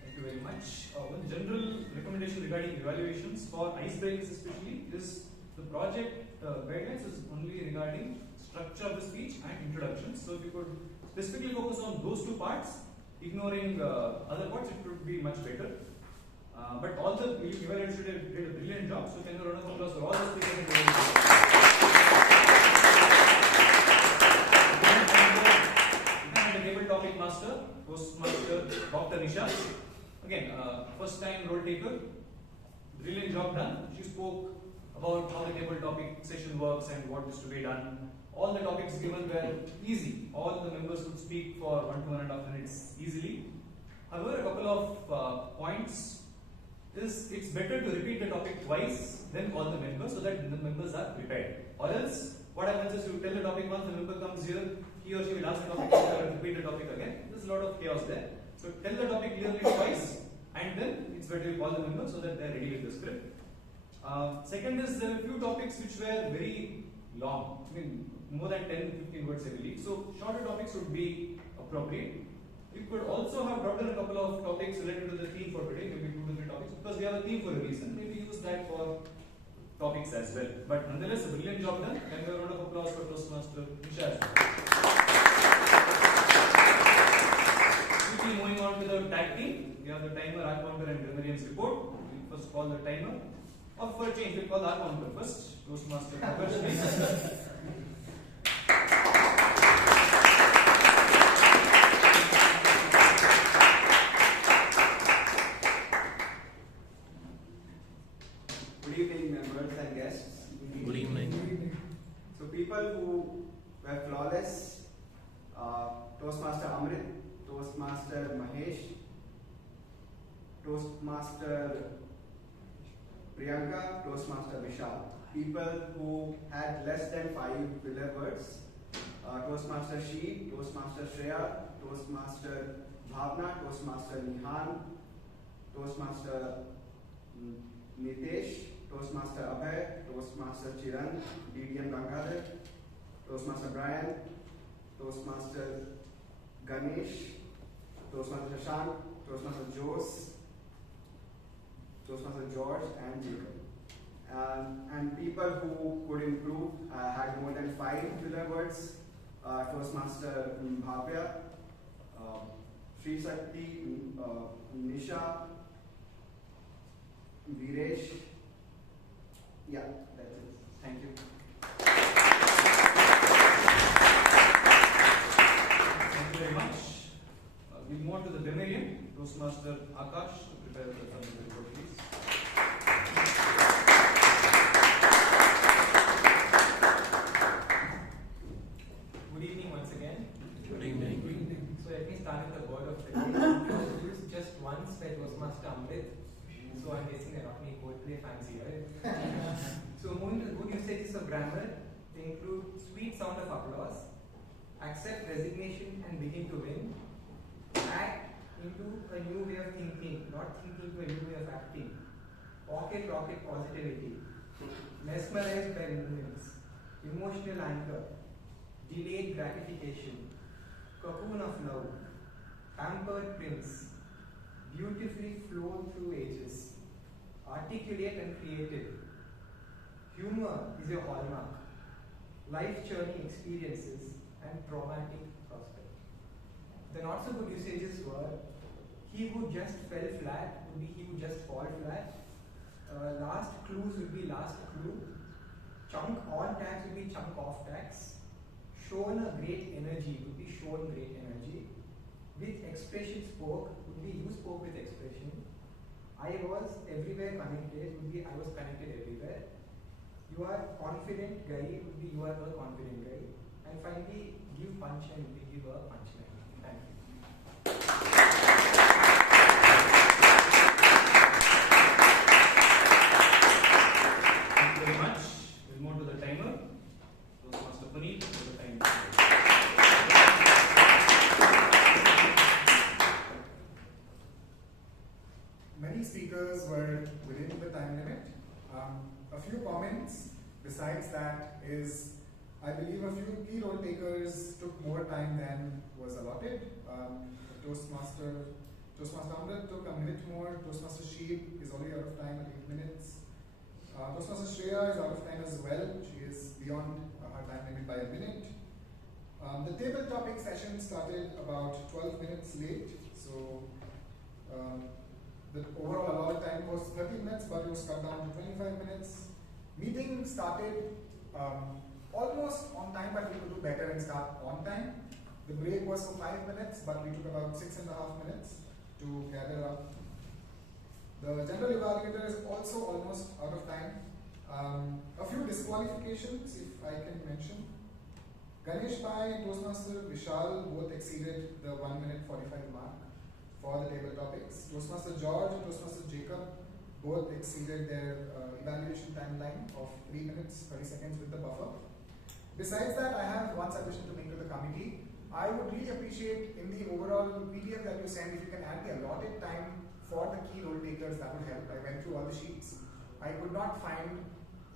Thank you very much. One general recommendation regarding evaluations for icebreakers especially is the project guidelines is only regarding structure of the speech and introduction. So if you could specifically focus on those 2 parts, ignoring other parts, it would be much better. But all the evaluators did a brilliant job, so can you round of applause for all the speakers? And the table topic master, Toastmaster Dr. Nisha. Again, first time role taker, brilliant job done. She spoke about how the table topic session works and what is to be done. All the topics given were easy. All the members could speak for 1 to 1.5 minutes easily. However, a couple of points is it's better to repeat the topic twice than call the members so that the members are prepared. Or else, what happens is you tell the topic once, the member comes here, he or she will ask the topic and repeat the topic again. There's a lot of chaos there. So tell the topic clearly twice and then it's better you call the member so that they're ready with the script. Second is there are a few topics which were very long, I mean more than 10 to 15 words I believe. So shorter topics would be appropriate. You could also have brought in a couple of topics related to the theme for today, maybe 2 to 3 topics, because we have a theme for a reason. Maybe use that for topics as well. But nonetheless, a brilliant job done. Can we have a round of applause for Toastmaster Nisha as well. Quickly moving on to the tag team. We have the timer, our counter, and Grammarian's report. We'll first call the timer. Or for a change, we'll call our counter first. Toastmaster Kaur. Good evening, members and guests. Good evening. So, people who were flawless, Toastmaster Amrit, Toastmaster Mahesh, Toastmaster Priyanka, Toastmaster Vishal. People who had less than 5 filler words, Toastmaster Sheeb, Toastmaster Shreya, Toastmaster Bhavana, Toastmaster Nihaan, Toastmaster Nitesh, Toastmaster Abhay, Toastmaster Chiranth, DDM Gangaadhar, Toastmaster Bryan, Toastmaster Ganesh, Toastmaster Shanmugam, Toastmaster Jonas, Toastmaster George, and Jacob. And people who could improve had more than 5 filler words, Toastmaster Bhavya, SriSakthi, Nisha, Viresh. Yeah, that's it. Thank you. Thank you very much. We'll move on to the grammarian, Toastmaster Akash, to prepare the summary report, please. Good evening once again. Good evening. So let me start with the word of the day. I was used just once by Toastmaster Amrit. So I'm guessing they're not making wordplay fancy, right? So moving to the good usages of grammar, they include sweet sound of applause, accept resignation and begin to win, act into a new way of thinking, not thinking to a new way of acting, pocket rocket positivity, mesmerized by movements, emotional anchor, delayed gratification, cocoon of love, pampered prince, beautifully flow through ages, articulate and creative. Humor is your hallmark. Life-churning experiences and traumatic prospect. The not so good usages were he who just fell flat would be he who just fall flat. Last clues would be last clue. Chunk on tax would be chunk off tax. Shown a great energy would be shown great energy. With expression spoke would be you spoke with expression. I was everywhere connected would be I was connected everywhere. You are confident guy would be you are a confident guy. And finally, give punchline would be give a punchline. Thank you. Thank you very much. We'll move to the timer. Toastmaster Puneet for the timer. Many speakers were within the time limit. A few comments besides that is, I believe a few key role takers took more time than was allotted. Toastmaster Amrit took a minute more. Toastmaster Sheeb is already out of time at 8 minutes. Toastmaster Shreya is out of time as well. She is beyond her time limit by a minute. The table topic session started about 12 minutes late, so the overall allotted time was 30 minutes, but it was cut down to 25 minutes. Meeting started almost on time, but we could do better and start on time. The break was for 5 minutes, but we took about 6.5 minutes to gather up. The general evaluator is also almost out of time. A few disqualifications, if I can mention. Ganesh Bhai and Toastmaster Vishal both exceeded the 1 minute 45 mark for the table topics. Toastmaster George and Toastmaster Jacob both exceeded their evaluation timeline of 3 minutes 30 seconds with the buffer. Besides that, I have one suggestion to make to the committee. I would really appreciate in the overall PDF that you send if you can add the allotted time for the key role takers that would help. I went through all the sheets. I could not find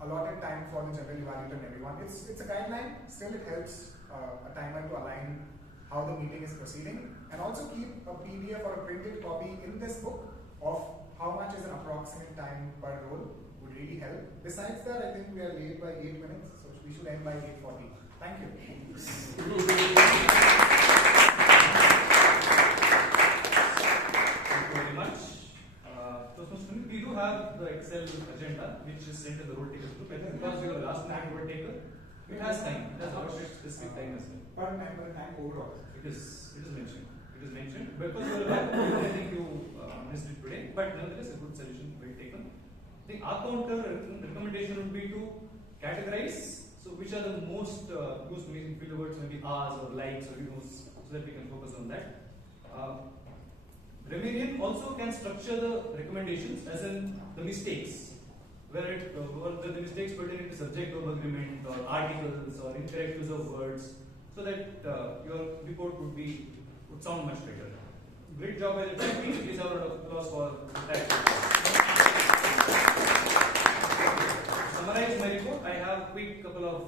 allotted time for the general evaluator and everyone. It's a guideline, still it helps a timer to align how the meeting is proceeding, and also keep a PDF or a printed copy in this book of how much is an approximate time per role would really help. Besides that, I think we are late by 8 minutes, so we should end by 8:40. Thank you. Thank you very much. We do have the Excel agenda, which is sent to the role takers group. I think because you are the last time role taker, it has time. It has allotted specific time as well. Per time overall. It is mentioned. It is mentioned because you are back. I think you missed it today, but nonetheless, a good solution well taken. I think our counter recommendation would be to categorize. So, which are the most used in fill the words, maybe R's or likes or use, so that we can focus on that. Grammarian also can structure the recommendations as in the mistakes, where the mistakes pertaining to subject-verb agreement or articles or incorrect use of words, so that your report would sound much better. Great job by the team. Please have a round of applause for that. To summarize my report, I have a quick couple of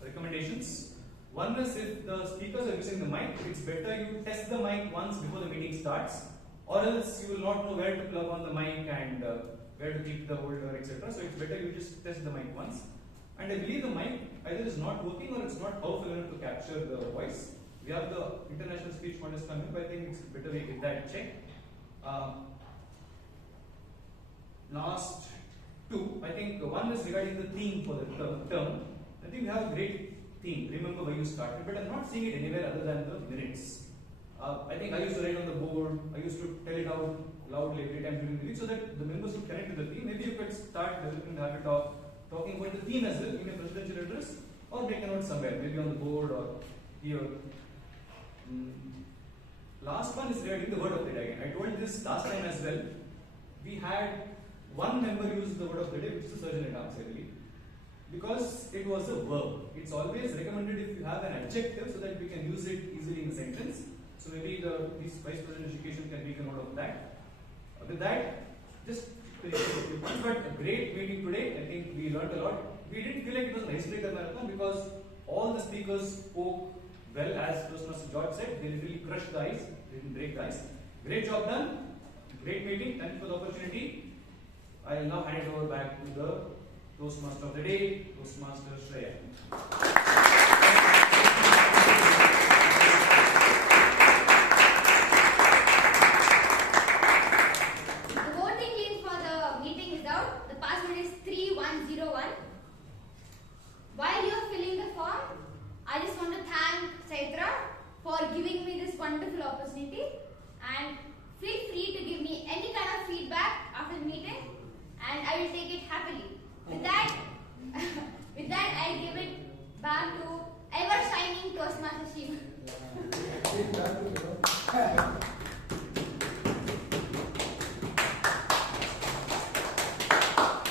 recommendations. One is, if the speakers are using the mic, it's better you test the mic once before the meeting starts, or else you will not know where to plug on the mic and where to keep the holder, etc. So it's better you just test the mic once. And I believe the mic either is not working or it's not powerful enough to capture the voice. We have the international speech contest coming, but I think it's better we get that checked. Last two, I think one is regarding the theme for the term. I think we have a great theme, remember why you started, but I'm not seeing it anywhere other than the minutes. I think I used to write on the board, I used to tell it out loudly every time during the week so that the members would connect to the theme. Maybe you could start developing the habit of talking about the theme as well in a presidential address, or make a note somewhere, maybe on the board or here. Last one is regarding the word of the day again. I told this last time as well. We had one member use the word of the day, which is the surgeon at arms, I believe. Because it was a verb. It's always recommended if you have an adjective so that we can use it easily in a sentence. So maybe this Vice President Education can make a note of that. With that, just but a great meeting today. I think we learned a lot. We didn't feel like it was an icebreaker marathon because all the speakers spoke well, as Toastmaster George said. They literally crushed the ice, they didn't break the ice. Great job done. Great meeting. Thank you for the opportunity. I will now hand it over back to the Toastmaster of the day, Toastmaster Shreya. The voting link for the meeting is out. The password is 3101. While you are filling the form, I just want to thank Saitra for giving me this wonderful opportunity, and feel free to give me any kind of feedback after the meeting, and I will take it happily. With that, I give it back to ever shining Toastmaster Sheeb.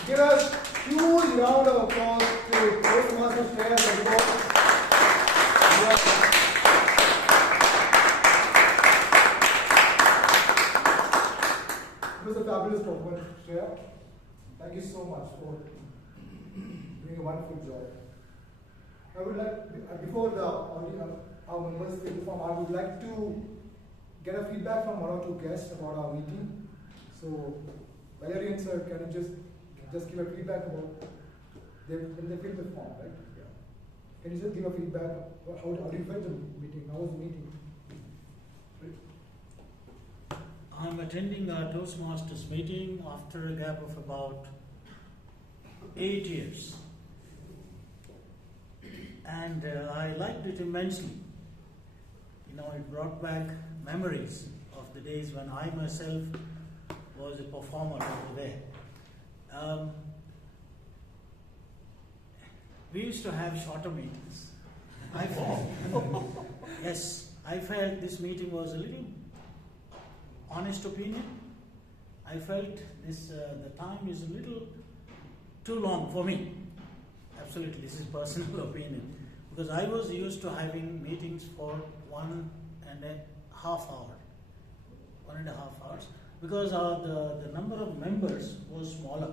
Give us huge round of applause to Toastmaster Shreya. It was a fabulous performance, Shreya. Thank you so much for doing a wonderful job. I would like, before our members take the form, I would like to get a feedback from one or two guests about our meeting. So, Valerian sir, can you just give a feedback about when they fill the form, right? Yeah. Can you just give a feedback? How do you felt the meeting? How was the meeting? I'm attending a Toastmasters meeting after a gap of about 8 years. And I liked it immensely. You know, it brought back memories of the days when I myself was a performer over there. We used to have shorter meetings. Yes, I felt this meeting was a little honest opinion. I felt the time is a little too long for me. Absolutely, this is personal opinion. Because I was used to having meetings for 1.5 hours. because the number of members was smaller.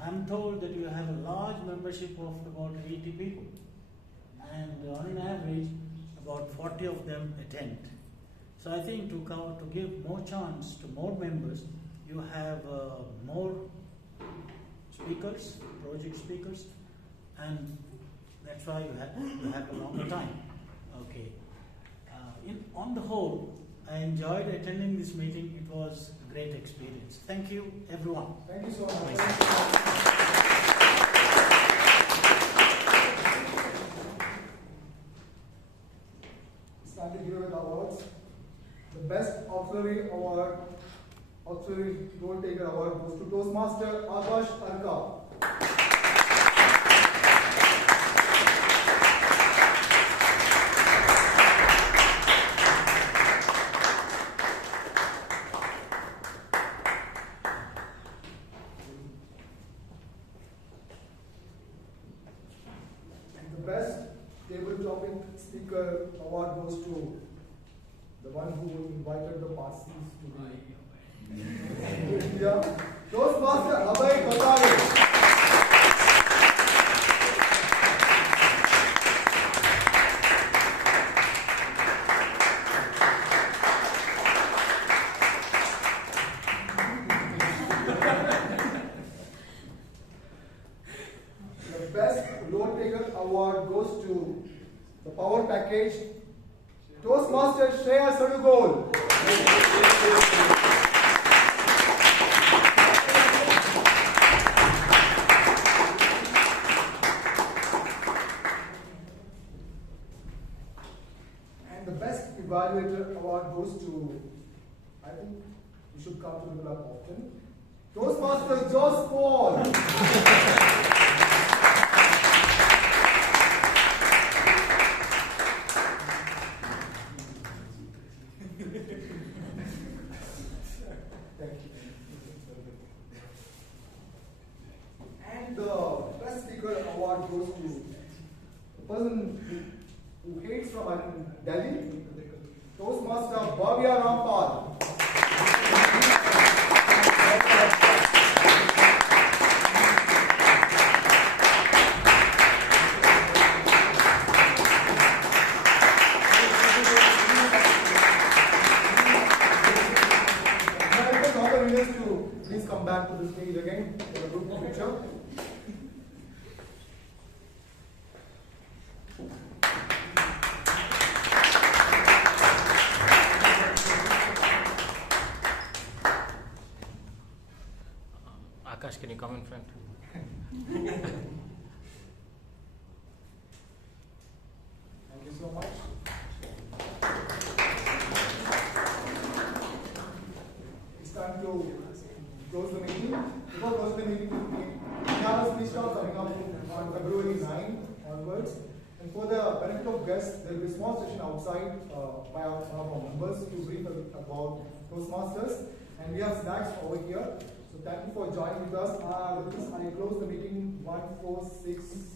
I'm told that you have a large membership of about 80 people, and on an average, about 40 of them attend. So I think to give more chance to more members, you have more speakers, project speakers, and that's why you have a longer time. Okay. On the whole, I enjoyed attending this meeting. It was a great experience. Thank you, everyone. Thank you so much. It's time to give away the awards. The best auxiliary award, auxiliary role taker award goes to Toastmaster Abhay. Speaker award goes to the one who invited the Parsis to the India. Toastmaster Abhay Kothari. The best load taker award goes to the power package, Toastmaster Shreya Sadugol. And the best evaluator award goes to, I think you should come to the club often, Toastmaster George Dsa. And the best speaker award goes to the person who hates from Delhi, Toastmaster Bhavya Rampal. Please come back to the stage again for a group picture. Akash, can you come in front? Thank you so much. It's time to close the meeting. Before closing the meeting, Nihaan speech coming up on February 9 onwards. And for the benefit of guests, there will be a small session outside by one of our members to brief about Toastmasters. And we have snacks over here. So thank you for joining with us. With this, I close the meeting 146.